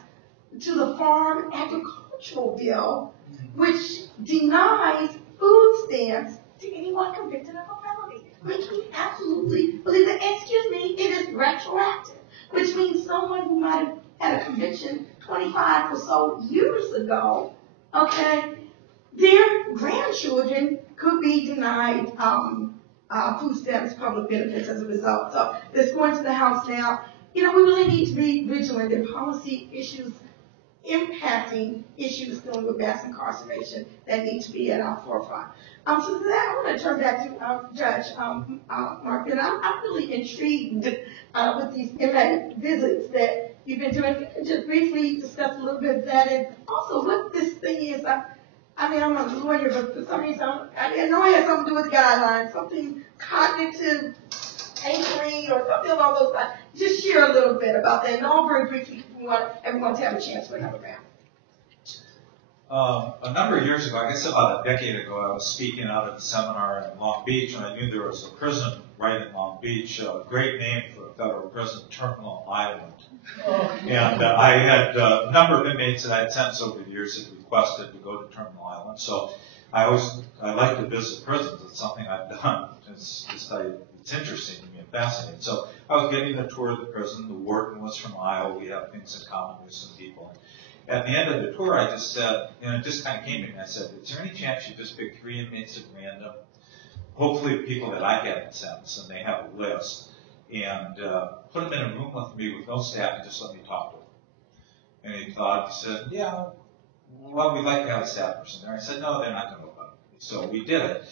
to the Farm Agricultural Bill, which denies food stamps to anyone convicted of a felony, which we absolutely believe that, excuse me, it is retroactive, which means someone who might have had a conviction 25 or so years ago, okay, their grandchildren could be denied food stamps, public benefits as a result. So this going to the House now. We really need to be vigilant in policy issues impacting issues dealing with mass incarceration that need to be at our forefront. So for that, I want to turn back to Judge Mark. And I'm really intrigued with these impact visits that you've been doing. If you could just briefly discuss a little bit of that, and also what this thing is. I'm a lawyer, but for some reason, I know it has something to do with guidelines, something cognitive anchoring or something along those lines. Just share a little bit about that, and all very briefly, we want everyone to have a chance for another round. A number of years ago, I guess about a decade ago, I was speaking out at a seminar in Long Beach, and I knew there was a prison right in Long Beach, a great name for a federal prison, Terminal Island. And I had a number of inmates that I had sentenced over the years that requested to go to Terminal Island. So I like to visit prisons. It's something I've done. It's interesting to me and fascinating. So I was getting a tour of the prison. The warden was from Iowa. We have things in common with some people. At the end of the tour, I just said, it just kind of came to me. I said, is there any chance you just pick 3 inmates at random? Hopefully people that I haven't sentenced, and they have a list, and put them in a room with me with no staff and just let me talk to them. And he said, yeah, well, we'd like to have a staff person there. I said, no, they're not going to know about it. So we did it.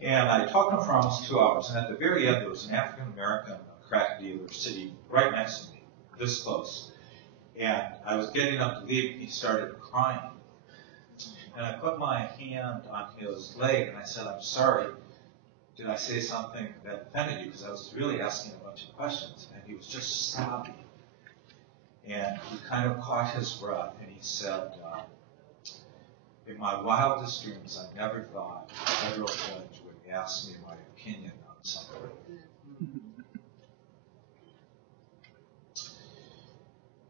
And I talked to him for almost 2 hours. And at the very end, there was an African-American crack dealer sitting right next to me, this close. And I was getting up to leave, and he started crying. And I put my hand on his leg, and I said, I'm sorry. Did I say something that offended you? Because I was really asking a bunch of questions. And he was just sobbing. And he kind of caught his breath, and he said, in my wildest dreams, I never thought a federal judge would ask me my opinion on something.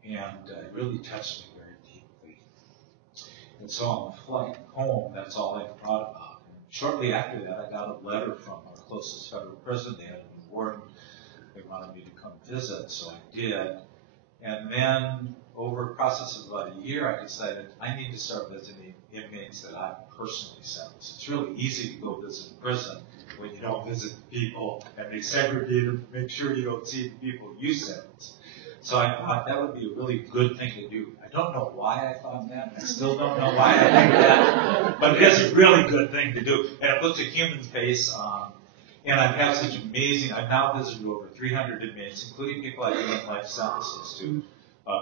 And it really touched me very deeply. And so on the flight home, that's all I thought about. And shortly after that, I got a letter from our closest federal prison. They had a new warden. They wanted me to come visit, so I did. And then, over a process of about a year, I decided I need to start visiting inmates that I've personally sentenced. It's really easy to go visit a prison when you don't visit the people, and they segregate them to make sure you don't see the people you sentence. So I thought that would be a really good thing to do. I don't know why I thought that. I still don't know why I think that. But it is a really good thing to do. And it puts a human face on. And I've had such amazing, I've now visited over 300 inmates, including people I've given life sentences to.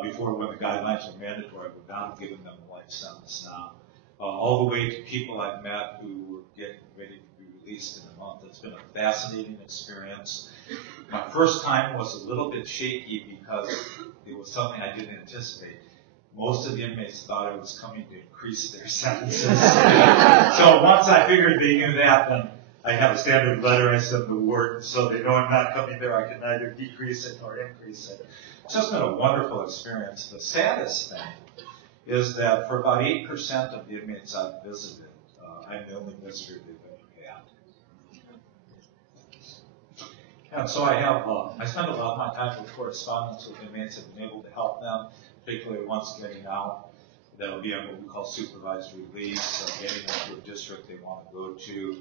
Before, when the guidelines were mandatory, we've now given them a life sentence now. All the way to people I've met who were getting ready to be released in a month. It's been a fascinating experience. My first time was a little bit shaky because it was something I didn't anticipate. Most of the inmates thought I was coming to increase their sentences. So once I figured they knew that, then I have a standard letter I send the warden so they know I'm not coming there. I can neither decrease it nor increase it. It's just been a wonderful experience. The saddest thing is that for about 8% of the inmates I've visited, I'm the only visitor they've ever had. And so I spend a lot of my time with correspondence with inmates and been able to help them, particularly once getting out. That'll be on what we call supervised release, getting into a district they want to go to,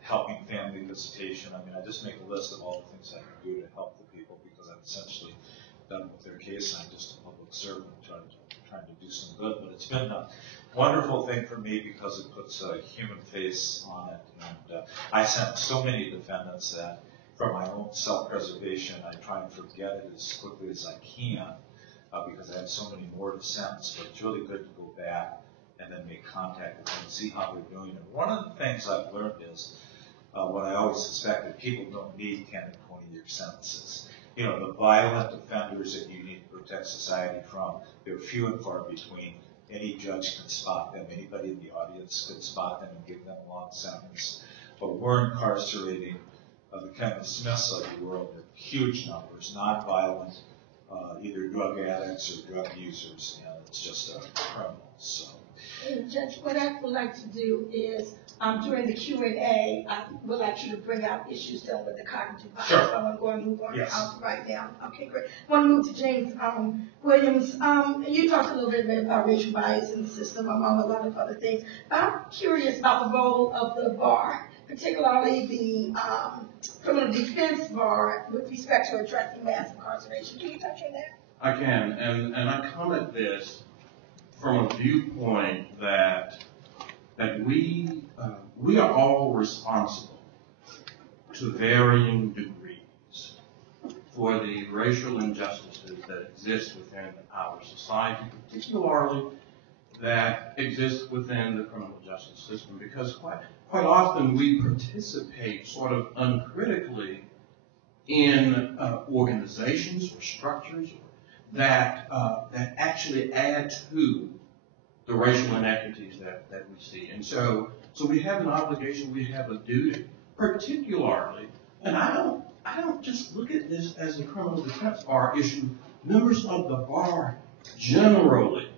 helping family visitation. I mean, I just make a list of all the things I can do to help the people because I've essentially done with their case. I'm just a public servant trying to do some good. But it's been a wonderful thing for me because it puts a human face on it. And I sent so many defendants that for my own self-preservation, I try and forget it as quickly as I can because I have so many more to sentence. But it's really good to go back and then make contact with them and see how they're doing. And one of the things I've learned is what I always suspected, people don't need 10 and 20-year sentences. You know, the violent offenders that you need to protect society from, they're few and far between. Any judge can spot them. Anybody in the audience can spot them and give them a long sentence. But we're incarcerating the Kevin Smiths of the world in huge numbers, nonviolent, either drug addicts or drug users, and it's just criminals. So. Judge, what I would like to do is, during the Q&A, I would like you to bring out issues dealing with the cognitive bias. Sure. So I want to go and move on Yes. to right now. Okay, great. I want to move to James Williams. You talked a little bit about racial bias in the system, among a lot of other things. I'm curious about the role of the bar, particularly the criminal defense bar, with respect to addressing mass incarceration. Can you touch on that? I can, and I come at this from a viewpoint that we are all responsible to varying degrees for the racial injustices that exist within our society, particularly that exist within the criminal justice system, because quite often we participate sort of uncritically in organizations or structures that actually add to the racial inequities that we see. And so we have an obligation, we have a duty, particularly, and I don't just look at this as a criminal defense bar issue. Members of the bar generally,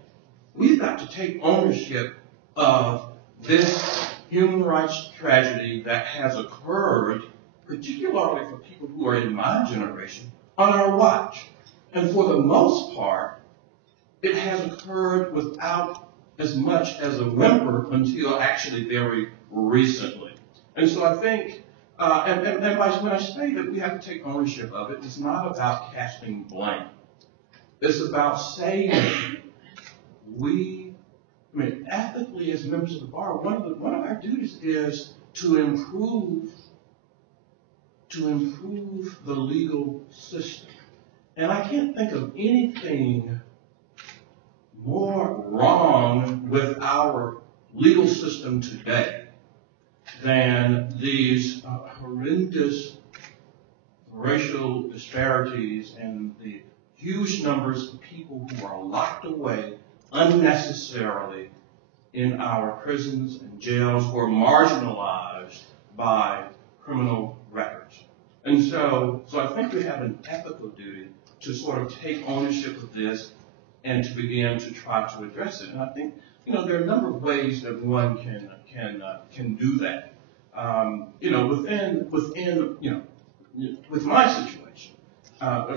we've got to take ownership of this human rights tragedy that has occurred, particularly for people who are in my generation, on our watch. And for the most part, it has occurred without as much as a whimper until actually very recently. And so I think, when I say that we have to take ownership of it, it's not about casting blame. It's about saying ethically as members of the bar, one of our duties is to improve the legal system. And I can't think of anything more wrong with our legal system today than these horrendous racial disparities and the huge numbers of people who are locked away unnecessarily in our prisons and jails or marginalized by criminal records. And so I think we have an ethical duty to sort of take ownership of this and to begin to try to address it. And I think, there are a number of ways that one can do that. With my situation,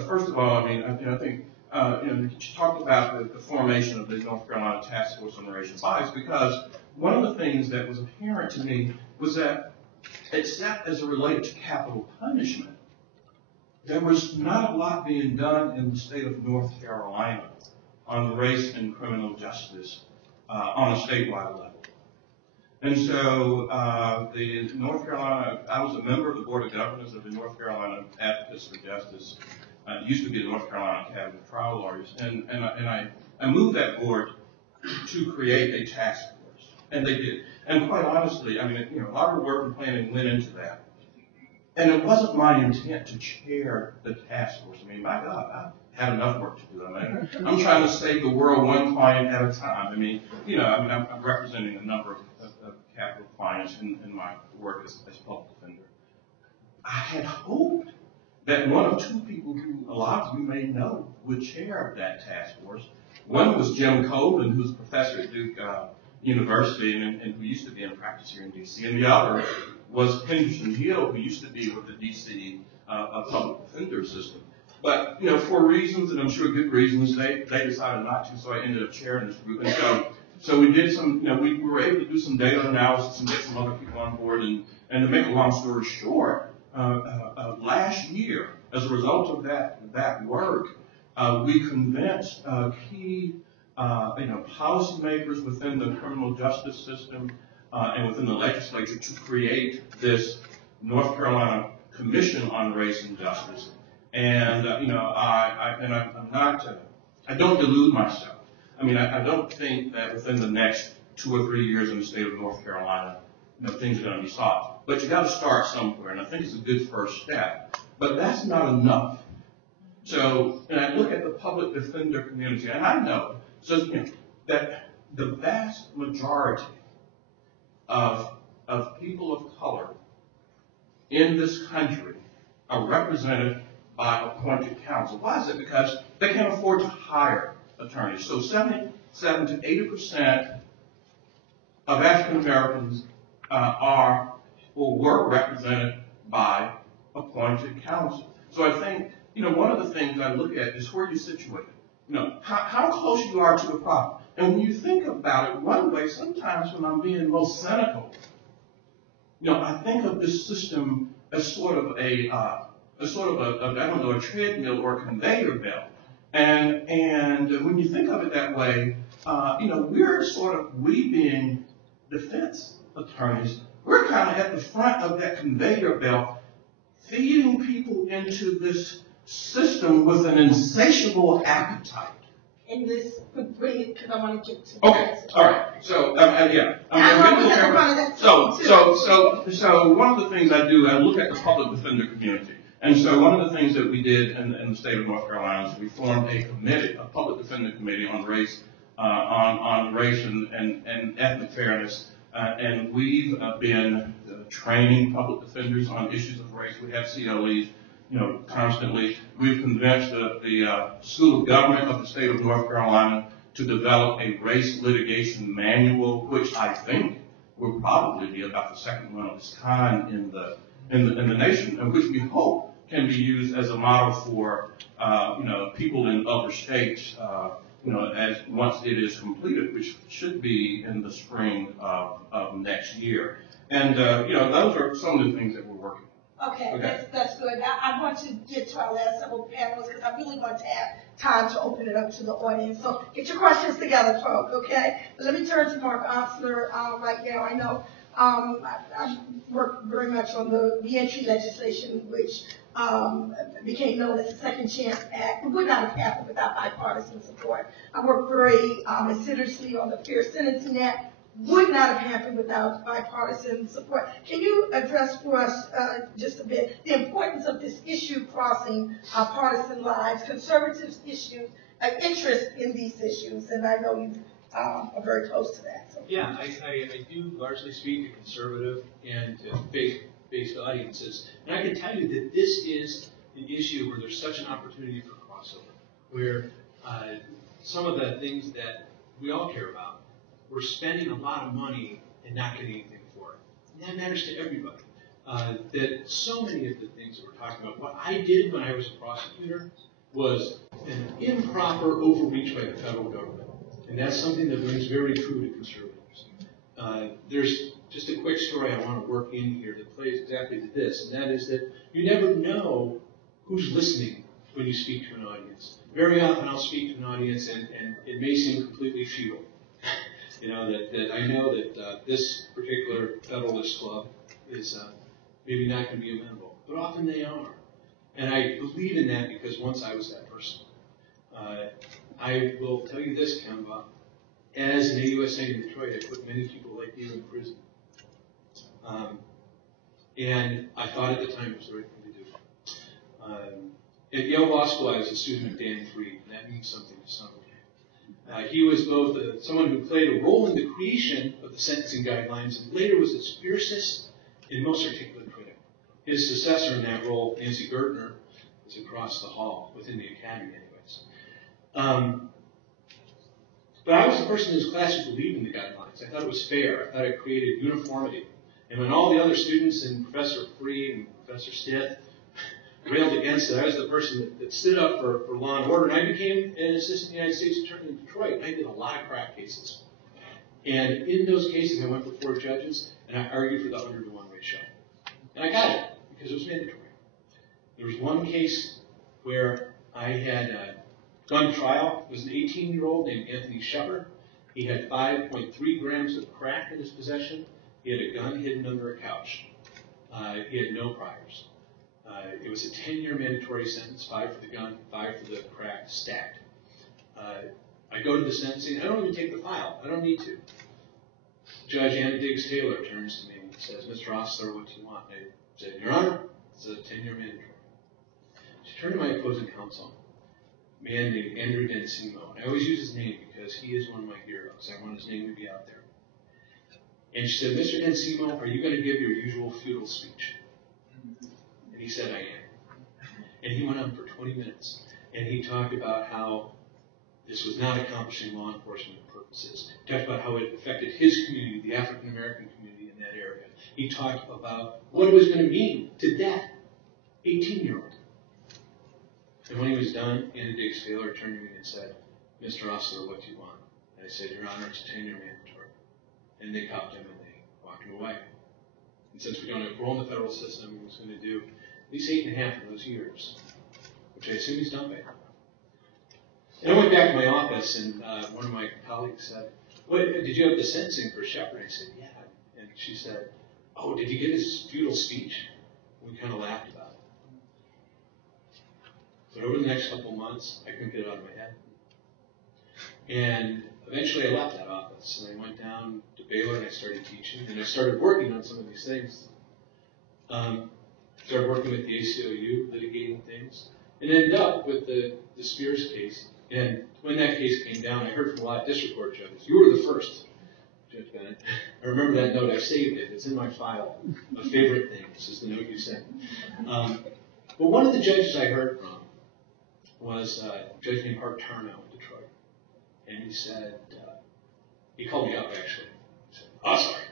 first of all, I think you talked about the formation of the North Carolina Task Force on Racial Bias, because one of the things that was apparent to me was that, except as it related to capital punishment, there was not a lot being done in the state of North Carolina on race and criminal justice on a statewide level. And so the North Carolina, I was a member of the Board of Governors of the North Carolina Advocates for Justice. It used to be the North Carolina Academy of Trial Lawyers. And I moved that board to create a task force. And they did. And quite honestly, a lot of work and planning went into that. And it wasn't my intent to chair the task force. My God, I had enough work to do. I'm trying to save the world one client at a time. I'm representing a number of capital clients in my work as public defender. I had hoped that one of two people who a lot of you may know would chair that task force. One was Jim Colvin, who's a professor at Duke University and who used to be in practice here in D.C., and the other was Henderson Hill, who used to be with the D.C. public defender system. But, for reasons, and I'm sure good reasons, they decided not to, so I ended up chairing this group. And so we did some, we were able to do some data analysis and get some other people on board. And to make a long story short, last year, as a result of that work, we convinced key policymakers within the criminal justice system and within the legislature to create this North Carolina Commission on Race and Justice. And I don't delude myself. I don't think that within the next 2 or 3 years in the state of North Carolina, things are going to be solved. But you got to start somewhere, and I think it's a good first step. But that's not enough. So, and I look at the public defender community, and I know that the vast majority of people of color in this country are represented by appointed counsel. Why is it? Because they can't afford to hire attorneys. So 77 to 80% of African-Americans are or were represented by appointed counsel. So I think, one of the things I look at is where you're situated. How close you are to the problem. And when you think about it one way, sometimes when I'm being most cynical, I think of this system as sort of a treadmill or a conveyor belt. And when you think of it that way, we being defense attorneys, we're kind of at the front of that conveyor belt, feeding people into this system with an insatiable appetite. And this could bring it, because I want to get to Okay, all right. So, So one of the things I do, I look at the public defender community. And so one of the things that we did in the state of North Carolina is we formed a committee, a public defender committee on race on race and ethnic fairness. And we've been training public defenders on issues of race. We have CLEs, constantly. We've convinced the School of Government of the state of North Carolina to develop a race litigation manual, which I think will probably be about the second one of its kind in the nation, and which we hope can be used as a model for people in other states. As once it is completed, which should be in the spring of next year. And, those are some of the things that we're working on. Okay. That's good. I want to get to our last several panelists because I really want to have time to open it up to the audience. So get your questions together, folks, okay? But let me turn to Mark Osler right now. I know I worked very much on the reentry legislation, which became known as the Second Chance Act. It would not have happened without bipartisan support. I worked very assiduously on the Fair Sentencing Act. Would not have happened without bipartisan support. Can you address for us just a bit the importance of this issue crossing partisan lines, conservatives' issues, interest in these issues, and I know you are very close to that. So. Yeah, I do largely speak to conservative and faith-based audiences, and I can tell you that this is an issue where there's such an opportunity for crossover, where some of the things that we all care about, we're spending a lot of money and not getting anything for it. And that matters to everybody. That so many of the things that we're talking about, what I did when I was a prosecutor was an improper overreach by the federal government. And that's something that rings very true to conservatives. There's just a quick story I want to work in here that plays exactly to this, and that is that you never know who's listening when you speak to an audience. Very often I'll speak to an audience and it may seem completely futile. That I know that this particular Federalist Club is maybe not going to be amenable, but often they are. And I believe in that because once I was that person. I will tell you this, Kemba. As an AUSA in Detroit, I put many people like you in prison. And I thought at the time it was the right thing to do. At Yale Law School, I was a student of Dan Freed, and that means something to some of you. He was both someone who played a role in the creation of the sentencing guidelines and later was its fiercest and most articulate critic. His successor in that role, Nancy Gertner, was across the hall, within the academy anyways. But I was the person in his class who believed in the guidelines. I thought it was fair. I thought it created uniformity. And when all the other students and Professor Freed and Professor Stitt railed against it, I was the person that stood up for law and order, and I became an assistant United States attorney in Detroit, and I did a lot of crack cases. And in those cases, I went before judges, and I argued for the 100-to-1 ratio. And I got it, because it was mandatory. There was one case where I had gone to trial. It was an 18-year-old named Anthony Shepard. He had 5.3 grams of crack in his possession. He had a gun hidden under a couch. He had no priors. It was a 10-year mandatory sentence, 5 for the gun, 5 for the crack, stacked. I go to the sentencing. I don't even take the file. I don't need to. Judge Anna Diggs Taylor turns to me and says, "Mr. Osler, what do you want?" I said, "Your Honor, it's a 10-year mandatory." She turned to my opposing counsel, a man named Andrew Densimo. I always use his name because he is one of my heroes. I want his name to be out there. And she said, "Mr. Densimo, are you going to give your usual futile speech?" And he said, "I am." And he went on for 20 minutes. And he talked about how this was not accomplishing law enforcement purposes. He talked about how it affected his community, the African-American community in that area. He talked about what it was going to mean to that 18-year-old. And when he was done, Anna Diggs Taylor turned to me and said, "Mr. Osler, what do you want?" And I said, "Your Honor, it's a 10-year mandatory." And they copped him and they walked him away. And since we don't have parole in the federal system, he was going to do at least 8.5 of those years, which I assume he's done by now. And I went back to my office, and one of my colleagues said, "What, did you have the sentencing for Shepard?" I said, "Yeah." And she said, "Oh, did he give his futile speech?" We kind of laughed about it. But over the next couple of months, I couldn't get it out of my head. And eventually I left that office, and I went down to Baylor, and I started teaching, and I started working on some of these things. Started working with the ACLU, litigating things, and ended up with the Spears case And when that case came down, I heard from a lot of district court judges, you were the first, Judge Bennett. I remember that note. I saved it. It's in my file of favorite things, is the note you sent. But one of the judges I heard from was a judge named Art Tarnow in Detroit. And he said, he called me up actually. He said, oh, sorry,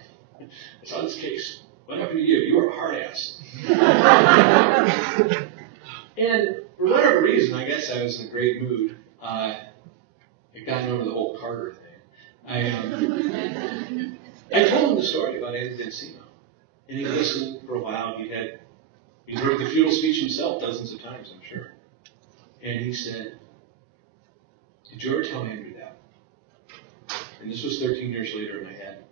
I saw this case. What happened to you? You were a hard ass. And for whatever reason, I guess I was in a great mood. I'd gotten over the whole Carter thing. I told him the story about Andy Dancino. And he listened for a while. He'd heard the feudal speech himself dozens of times, I'm sure. And he said, did you ever tell Andrew that? And this was 13 years later, and I hadn't.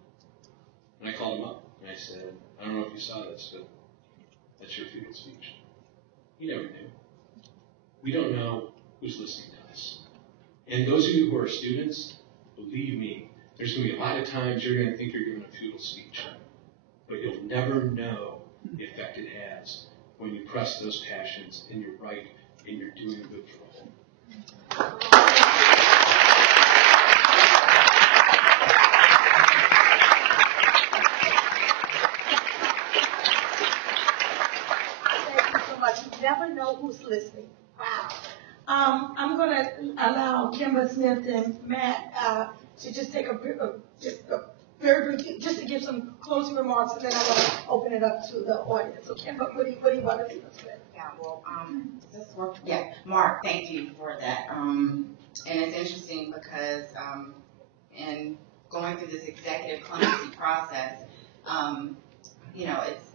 And I called him up, and I said, I don't know if you saw this, but that's your feudal speech. He never knew. We don't know who's listening to us. And those of you who are students, believe me, there's going to be a lot of times you're going to think you're giving a feudal speech, but you'll never know the effect it has when you press those passions and you're right and you're doing good for all. Thank you so much. You never know who's listening. Wow. I'm going to allow Kimber Smith and Matt to just take a very brief, just to give some closing remarks, and then I want to open it up to the audience. So, Kimber, what do you want to leave us with? Yeah, well, does this work? Yeah, Mark, thank you for that. And it's interesting because in going through this executive clemency process, it's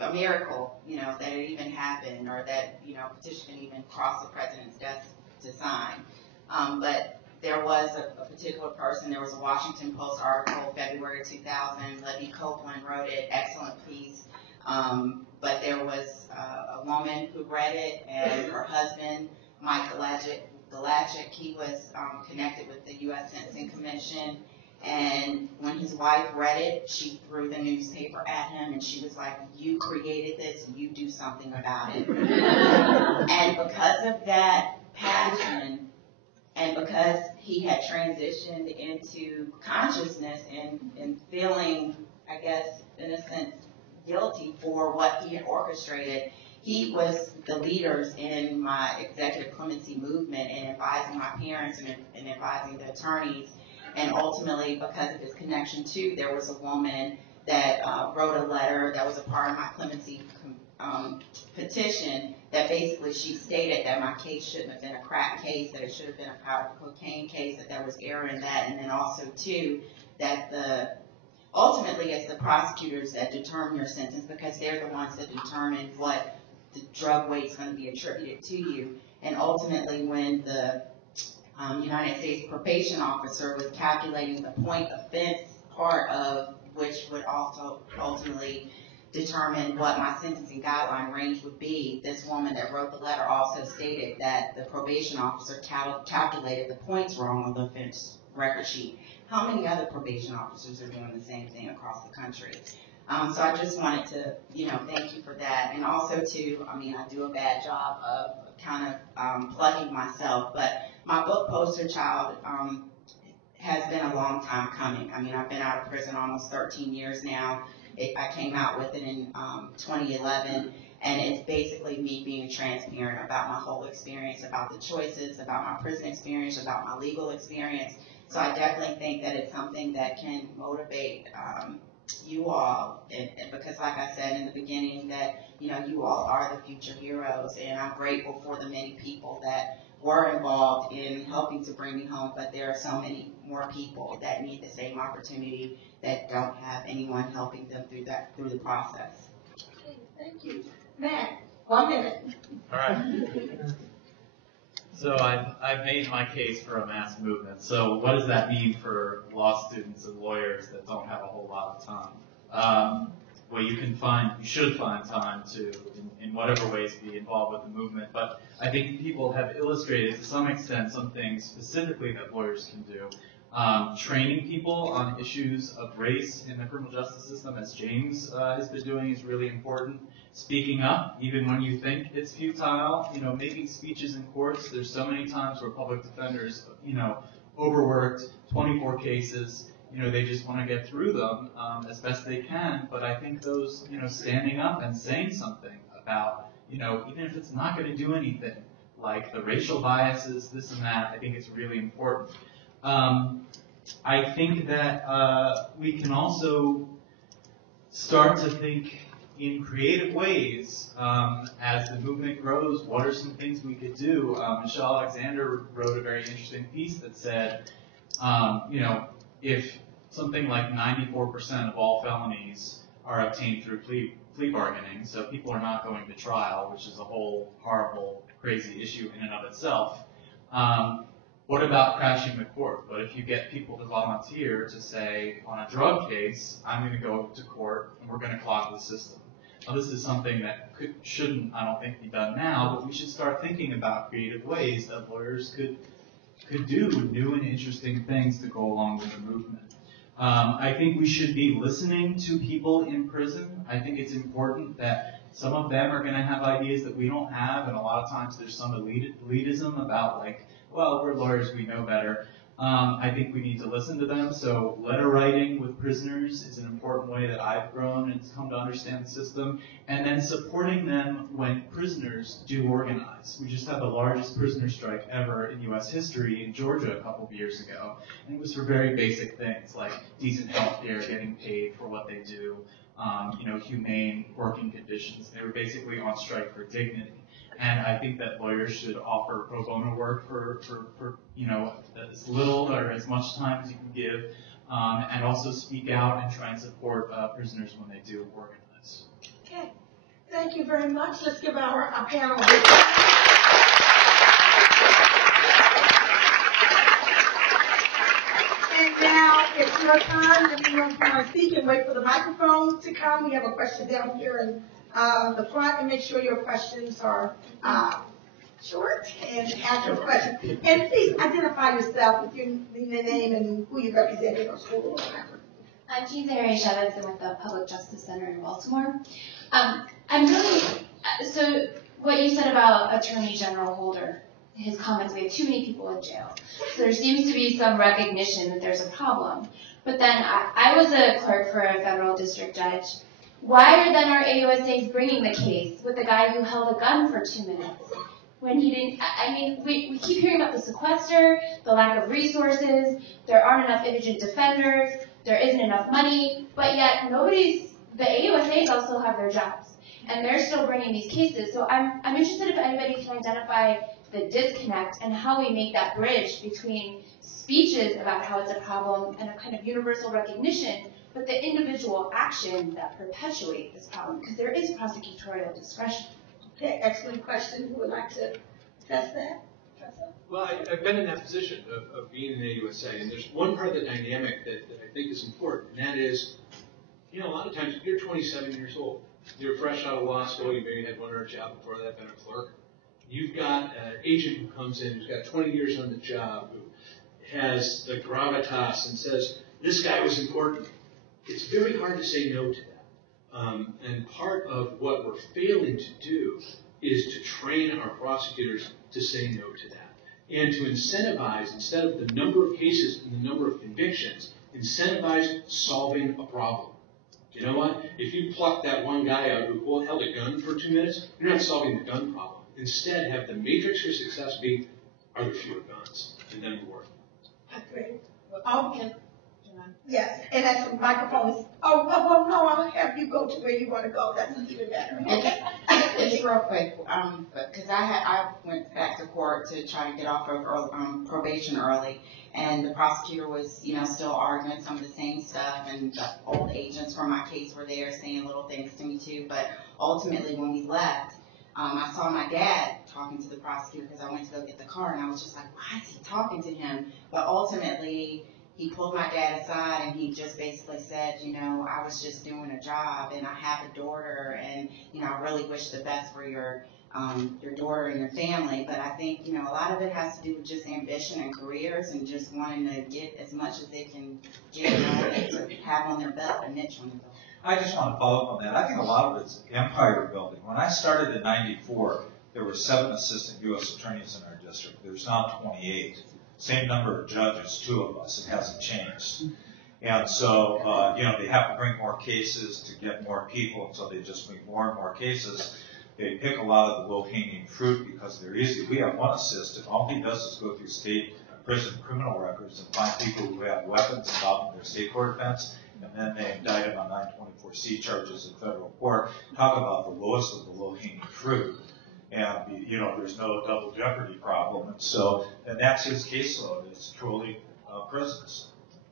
a miracle, that it even happened, or that, petition even crossed the president's desk to sign. But there was a particular person, there was a Washington Post article, February 2000, Libby Copeland wrote it, excellent piece. But there was a woman who read it, and her husband, Mike Galachik, he was connected with the U.S. Sentencing Commission. And when his wife read it, she threw the newspaper at him, and she was like, you created this, you do something about it. And because of that passion, and because he had transitioned into consciousness and feeling, I guess, in a sense, guilty for what he had orchestrated, he was the leaders in my executive clemency movement and advising my parents and advising the attorneys. And ultimately, because of his connection too, there was a woman that wrote a letter that was a part of my clemency petition that basically she stated that my case shouldn't have been a crack case, that it should have been a powder cocaine case, that there was error in that, and then also too that ultimately it's the prosecutors that determine your sentence because they're the ones that determine what the drug weight is going to be attributed to you. And ultimately, when the United States probation officer was calculating the point offense part of which would also ultimately determine what my sentencing guideline range would be, this woman that wrote the letter also stated that the probation officer calculated the points wrong on the offense record sheet. How many other probation officers are doing the same thing across the country? So I just wanted to, thank you for that. And also too, I do a bad job of kind of plugging myself, but my book, Poster Child, has been a long time coming. I've been out of prison almost 13 years now. I came out with it in 2011, and it's basically me being transparent about my whole experience, about the choices, about my prison experience, about my legal experience. So I definitely think that it's something that can motivate you all, and because like I said in the beginning, that you all are the future heroes, and I'm grateful for the many people that were involved in helping to bring me home, but there are so many more people that need the same opportunity that don't have anyone helping them through the process. Okay, thank you. Matt, 1 minute. All right. So I've made my case for a mass movement. So what does that mean for law students and lawyers that don't have a whole lot of time? Well, you should find time to, in whatever ways, be involved with the movement. But I think people have illustrated to some extent some things specifically that lawyers can do. Training people on issues of race in the criminal justice system, as James has been doing, is really important. Speaking up, even when you think it's futile, making speeches in courts. There's so many times where public defenders, overworked, 24 cases, they just want to get through them as best they can. But I think those, standing up and saying something about, even if it's not going to do anything, like the racial biases, this and that, I think it's really important. I think that we can also start to think in creative ways as the movement grows. What are some things we could do? Michelle Alexander wrote a very interesting piece that said, if something like 94% of all felonies are obtained through plea bargaining, so people are not going to trial, which is a whole horrible, crazy issue in and of itself. What about crashing the court? What if you get people to volunteer to say, on a drug case, I'm going to go to court and we're going to clog the system? Now, this is something that shouldn't, I don't think, be done now, but we should start thinking about creative ways that lawyers could do new and interesting things to go along with the movement. I think we should be listening to people in prison. I think it's important that some of them are going to have ideas that we don't have, and a lot of times there's some elitism about, like, well, we're lawyers, we know better. I think we need to listen to them. So letter writing with prisoners is an important way that I've grown and come to understand the system. And then supporting them when prisoners do organize. We just had the largest prisoner strike ever in U.S. history in Georgia a couple of years ago. And it was for very basic things like decent health care, getting paid for what they do, humane working conditions. They were basically on strike for dignity. And I think that lawyers should offer pro bono work for as little or as much time as you can give, and also speak out and try and support prisoners when they do organize. Okay, thank you very much. Let's give our panel. And now it's your time. If you want to speak and wait for the microphone to come, we have a question down here in the front, and make sure your questions are short and ask your question. And please identify yourself with your name and who you represent in your school or whatever. I'm Cesare Chavez. I'm with the Public Justice Center in Baltimore. So what you said about Attorney General Holder, his comments, we have too many people in jail. So there seems to be some recognition that there's a problem. But then I was a clerk for a federal district judge. Why are then our AUSAs bringing the case with a guy who held a gun for 2 minutes when he didn't? We keep hearing about the sequester, the lack of resources, there aren't enough indigent defenders, there isn't enough money, but yet the AUSAs also have their jobs, and they're still bringing these cases. So I'm interested if anybody can identify the disconnect and how we make that bridge between speeches about how it's a problem and a kind of universal recognition, but the individual action that perpetuate this problem, because there is prosecutorial discretion. Okay, excellent question. Who would like to test that? Well, I've been in that position of being an AUSA, and there's one part of the dynamic that I think is important, and that is, a lot of times you're 27 years old. You're fresh out of law school. You maybe had one other job before that, been a clerk. You've got an agent who comes in who's got 20 years on the job, who has the gravitas and says, this guy was important. It's very hard to say no to that. And part of what we're failing to do is to train our prosecutors to say no to that. And to incentivize, instead of the number of cases and the number of convictions, incentivize solving a problem. You know what? If you pluck that one guy out who held a gun for 2 minutes, you're not solving the gun problem. Instead, have the matrix for success be, are there fewer guns? And then reward. Great. Yes, and that's the microphone is, well, no, I'll have you go to where you want to go. That's even better. Okay. Just real quick, because I went back to court to try to get off of probation early, and the prosecutor was, still arguing some of the same stuff, and the old agents from my case were there saying little things to me too. But ultimately, when we left, I saw my dad talking to the prosecutor because I went to go get the car, and I was just like, why is he talking to him? But ultimately, he pulled my dad aside, and he just basically said, I was just doing a job, and I have a daughter, and, I really wish the best for your your daughter and your family. But I think, a lot of it has to do with just ambition and careers and just wanting to get as much as they can get to have on their belt, a niche on their belt. I just want to follow up on that. I think a lot of it's empire building. When I started in '94, there were 7 assistant U.S. attorneys in our district. There's now 28. Same number of judges, 2 of us. It hasn't changed. And so, they have to bring more cases to get more people, and so they just bring more and more cases. They pick a lot of the low-hanging fruit because they're easy. We have one assistant. All he does is go through state prison criminal records and find people who have weapons involved in their state court offense, and then they indict them on 924C charges in federal court. Talk about the lowest of the low-hanging fruit. And, there's no double jeopardy problem. And that's his caseload. It's truly prisons.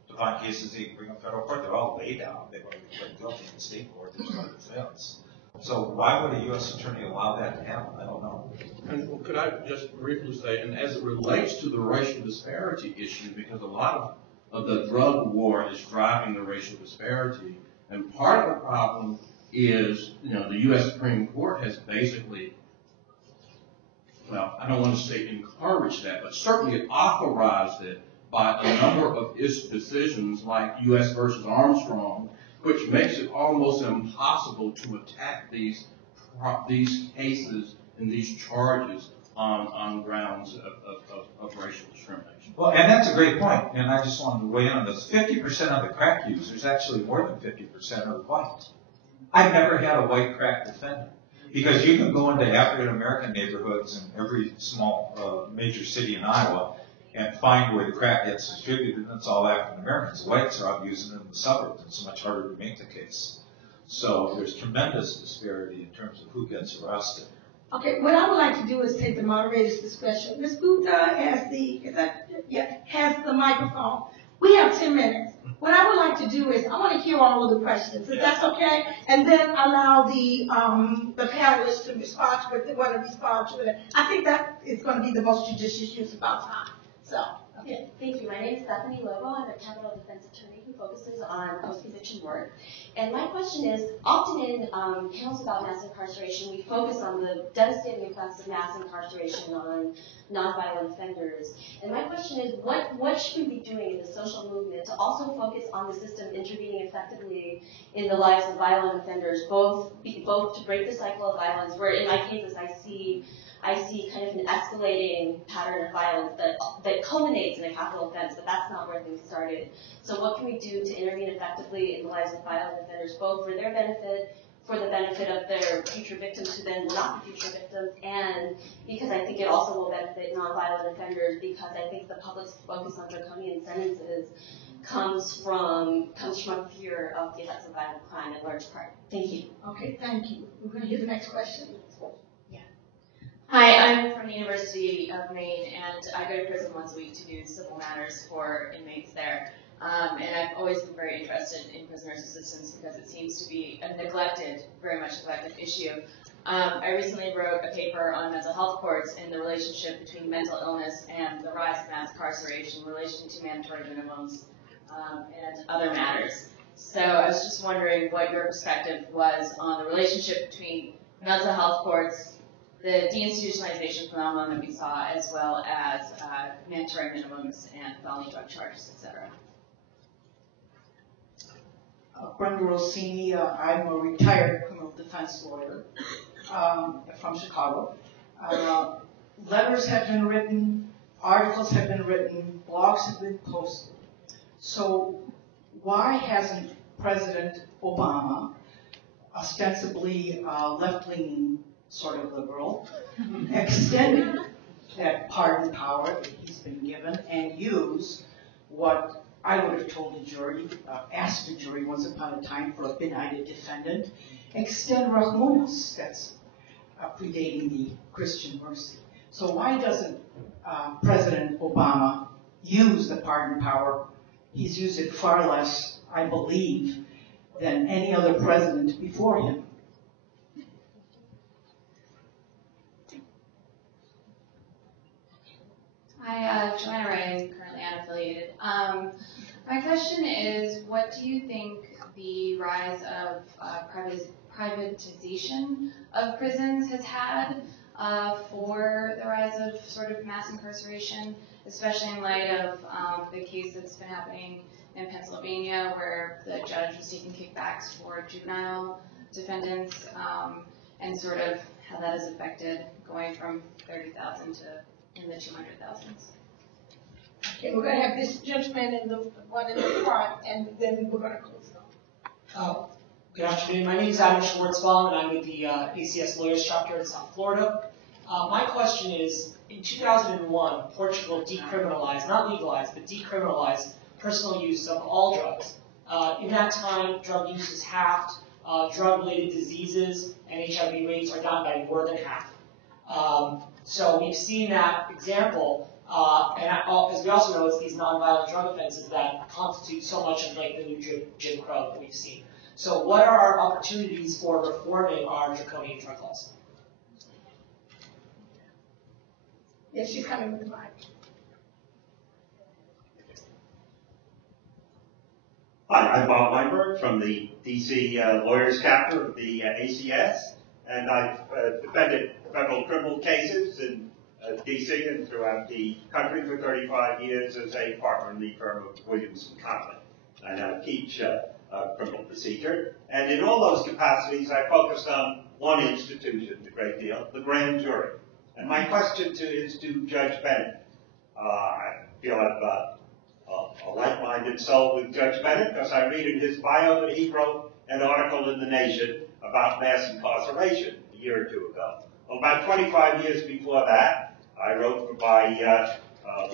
To find cases they can bring in federal court, they're all laid out. They want to be put guilty in state court. There's no defense. So why would a U.S. attorney allow that to happen? I don't know. And could I just briefly say, and as it relates to the racial disparity issue, because a lot of the drug war is driving the racial disparity, and part of the problem is, the U.S. Supreme Court has basically, well, I don't want to say encouraged that, but certainly it authorized it by a number of its decisions like U.S. versus Armstrong, which makes it almost impossible to attack these cases and these charges on grounds of racial discrimination. Well, and that's a great point, and I just wanted to weigh in on this. 50% of the crack users, actually more than 50%, are white. I've never had a white crack defendant. Because you can go into African-American neighborhoods in every small major city in Iowa and find where the crack gets distributed, and it's all African-Americans. Whites are out using it in the suburbs. It's much harder to make the case. So there's tremendous disparity in terms of who gets arrested. Okay, what I would like to do is take the moderator's discretion. Ms. Gupta has the microphone. We have 10 minutes. What I would like to do is I want to hear all of the questions, if that's okay, and then allow the panelists to respond to it. They want to respond to it. I think that is going to be the most judicious use of our time. So, okay. Thank you. My name is Stephanie Lobo. I'm a capital defense attorney who focuses on post-conviction work. And my question is, often in panels about mass incarceration, we focus on the devastating effects of mass incarceration on nonviolent offenders. And my question is, what should we be doing in the social movement to also focus on the system intervening effectively in the lives of violent offenders, both to break the cycle of violence, where in my cases I see kind of an escalating pattern of violence that culminates in a capital offense, but that's not where things started. So what can we do to intervene effectively in the lives of violent offenders, both for their benefit, for the benefit of their future victims who then will not be future victims, and because I think it also will benefit nonviolent offenders, because I think the public's focus on draconian sentences comes from fear of the effects of violent crime in large part. Thank you. Okay, thank you. We're going to hear the next question. Hi, I'm from the University of Maine, and I go to prison once a week to do civil matters for inmates there. And I've always been very interested in prisoners' assistance because it seems to be a very much neglected issue. I recently wrote a paper on mental health courts and the relationship between mental illness and the rise of mass incarceration in relation to mandatory minimums and other matters. So I was just wondering what your perspective was on the relationship between mental health courts, the deinstitutionalization phenomenon that we saw, as well as mandatory minimums and felony drug charges, etc. Brenda Rossini, I'm a retired criminal defense lawyer from Chicago. Letters have been written, articles have been written, blogs have been posted. So why hasn't President Obama, ostensibly left-leaning sort of liberal, extended that pardon power that he's been given and use what I would have told the jury, asked the jury once upon a time for a benighted defendant, extend Rahmonas, that's predating the Christian mercy. So why doesn't President Obama use the pardon power? He's used it far less, I believe, than any other president before him. Hi, Joanna Ray, currently unaffiliated. My question is, what do you think the rise of privatization of prisons has had for the rise of sort of mass incarceration, especially in light of the case that's been happening in Pennsylvania where the judge was taking kickbacks for juvenile defendants, and sort of how that has affected going from 30,000 to in the 200,000s. Okay, we're going to have this gentleman and the one in the front, and then we're going to close it. Good afternoon. My name is Adam Schwartzbaum, and I'm with the ACS Lawyers Chapter in South Florida. My question is, in 2001, Portugal decriminalized, not legalized, but decriminalized personal use of all drugs. In that time, drug use is halved, drug-related diseases and HIV rates are down by more than half. So we've seen that example, and as we also know, it's these nonviolent drug offenses that constitute so much of like the new Jim Crow that we've seen. So what are our opportunities for reforming our draconian drug laws? Yes, she's coming with the mic. Hi, I'm Bob Weinberg from the DC Lawyers Chapter of the ACS, and I've defended federal criminal cases in DC and throughout the country for 35 years as a partner in the firm of Williams & Conley. I now teach criminal procedure, and in all those capacities I focused on one institution a great deal, the grand jury. And my question is to Judge Bennett. I feel I've a like-minded soul with Judge Bennett because I read in his bio that he wrote an article in The Nation about mass incarceration a year or two ago. Well, about 25 years before that, I wrote for my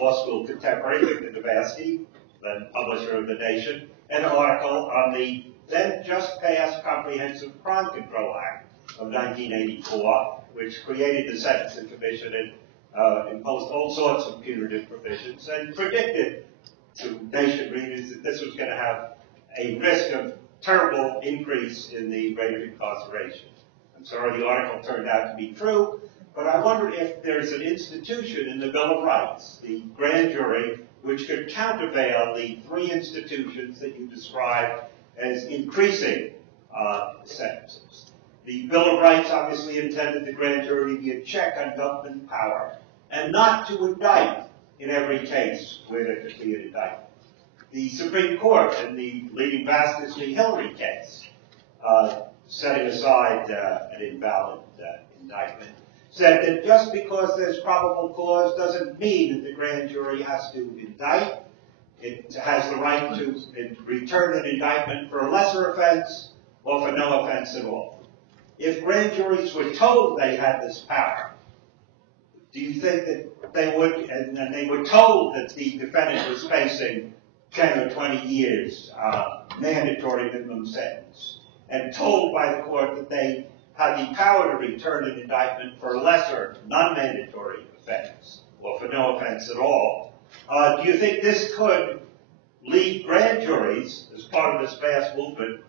law school contemporary, Victor Devasky, then publisher of The Nation, an article on the then just passed Comprehensive Crime Control Act of 1984, which created the Sentencing Commission and imposed all sorts of punitive provisions and predicted to Nation readers that this was going to have a risk of terrible increase in the rate of incarceration. I'm sorry the article turned out to be true, but I wonder if there's an institution in the Bill of Rights, the grand jury, which could countervail the three institutions that you described as increasing sentences. The Bill of Rights obviously intended the grand jury to be a check on government power and not to indict in every case where there could be an indictment. The Supreme Court in the leading Vasquez v. Hillary case, setting aside an invalid indictment, said that just because there's probable cause doesn't mean that the grand jury has to indict. It has the right to return an indictment for a lesser offense or for no offense at all. If grand juries were told they had this power, do you think that they would, and they were told that the defendant was facing 10 or 20 years mandatory minimum sentence, and told by the court that they had the power to return an indictment for a lesser, non-mandatory offense, or for no offense at all, do you think this could lead grand juries, as part of this vast movement,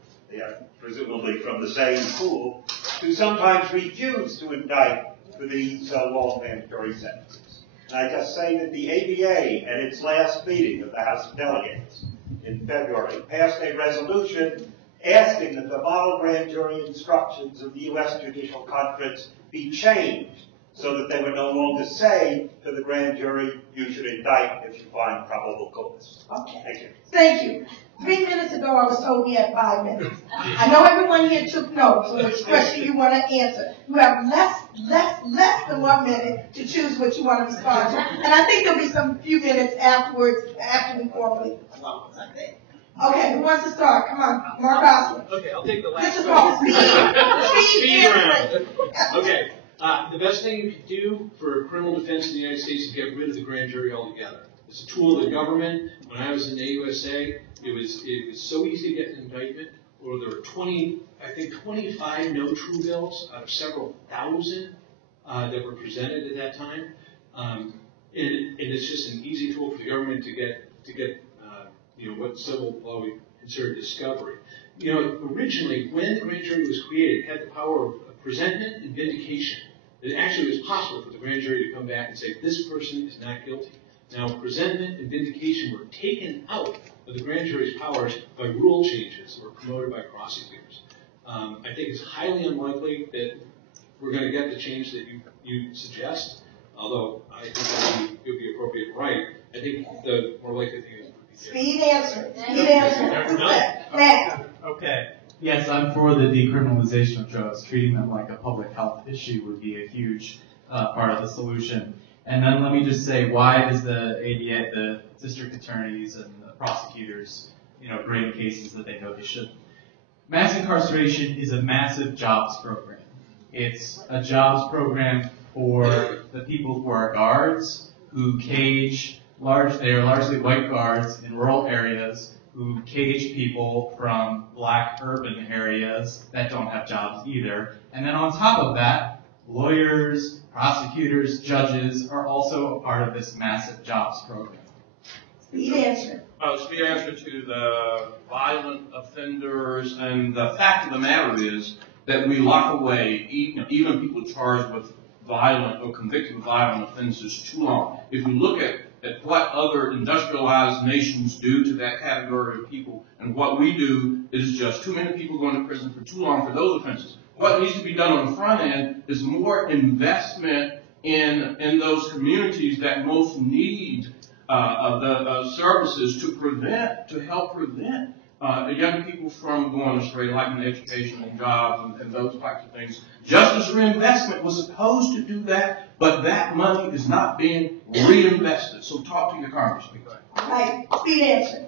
presumably from the same pool, to sometimes refuse to indict for these long mandatory sentences? And I just say that the ABA, at its last meeting of the House of Delegates in February, passed a resolution asking that the model grand jury instructions of the U.S. Judicial Conference be changed so that they would no longer say to the grand jury, you should indict if you find probable cause. Okay. Thank you. Thank you. 3 minutes ago, I was told we had 5 minutes. I know everyone here took notes on which question you want to answer. You have less than 1 minute to choose what you want to respond to. And I think there'll be some few minutes afterwards, after we formally close, I think. Okay, who wants to start? Come on, Mark Osler. Okay, I'll take the last This is called speed round. Okay, the best thing you could do for criminal defense in the United States is get rid of the grand jury altogether. It's a tool of the government. When I was in the AUSA, it was so easy to get an indictment. Or there were 25 no true bills out of several thousand that were presented at that time. And it's just an easy tool for the government to get what civil law we consider discovery. Originally, when the grand jury was created, it had the power of presentment and vindication. It actually was possible for the grand jury to come back and say, this person is not guilty. Now, presentment and vindication were taken out of the grand jury's powers by rule changes that were promoted by prosecutors. I think it's highly unlikely that we're going to get the change that you suggest, although I think it would be appropriate and right. I think the more likely thing is speed answer. Speed answer. Okay. Yes, I'm for the decriminalization of drugs. Treating them like a public health issue would be a huge part of the solution. And then let me just say, why does the ADA, the district attorneys and the prosecutors, bring cases that they know they shouldn't? Mass incarceration is a massive jobs program. It's a jobs program for the people who are guards, who cage they are largely white guards in rural areas who cage people from black urban areas that don't have jobs either. And then on top of that, lawyers, prosecutors, judges are also a part of this massive jobs program. Speed answer. Speed answer to the violent offenders, and the fact of the matter is that we lock away even people charged with violent or convicted of violent offenses too long. If you look at what other industrialized nations do to that category of people, and what we do is just too many people going to prison for too long for those offenses. What needs to be done on the front end is more investment in those communities that most need the services to help prevent young people from going astray, like in education and jobs and those types of things. Justice reinvestment was supposed to do that, but that money is not being reinvested. So talk to your congressman. Right. Speed answer.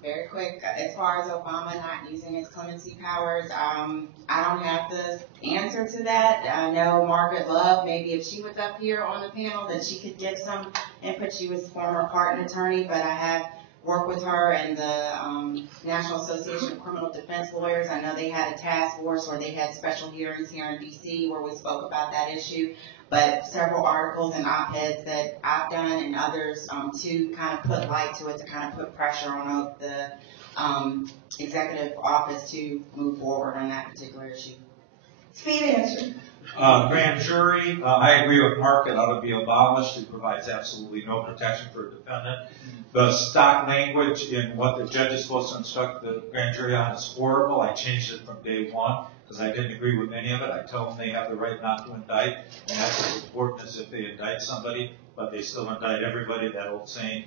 Very quick. As far as Obama not using his clemency powers, I don't have the answer to that. I know Margaret Love, maybe if she was up here on the panel, that she could give some input. She was former pardon attorney, but I have worked with her and the National Association of Criminal Defense Lawyers. I know they had a task force or they had special hearings here in D.C. where we spoke about that issue. But several articles and op-eds that I've done and others to kind of put light to it, to kind of put pressure on the executive office to move forward on that particular issue. Speed answer. Grand jury, I agree with Mark, it ought to be abolished. It provides absolutely no protection for a defendant. The stock language in what the judge is supposed to instruct the grand jury on is horrible. I changed it from day one because I didn't agree with any of it. I tell them they have the right not to indict, and that's as important as if they indict somebody, but they still indict everybody. That old saying,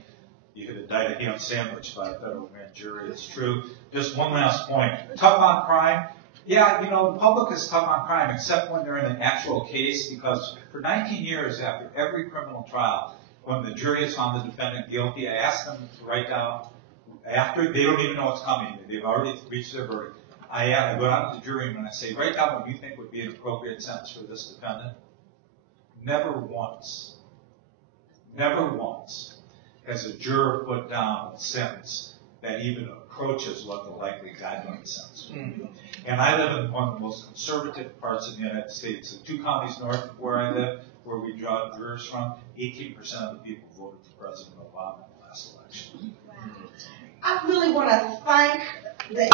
you could indict a ham sandwich by a federal grand jury. It's true. Just one last point. Tough on crime. Yeah, the public is tough on crime, except when they're in an actual case, because for 19 years after every criminal trial, when the jury has found the defendant guilty, I ask them to write down, after they don't even know what's coming, they've already reached their verdict. I go down to the jury and I say, write down what you think would be an appropriate sentence for this defendant. Never once has a juror put down a sentence that even approaches what the likely guideline sentence would be. And I live in one of the most conservative parts of the United States. The 2 counties north of where I live, where we draw jurors from, 18% of the people voted for President Obama in the last election. I really want to thank the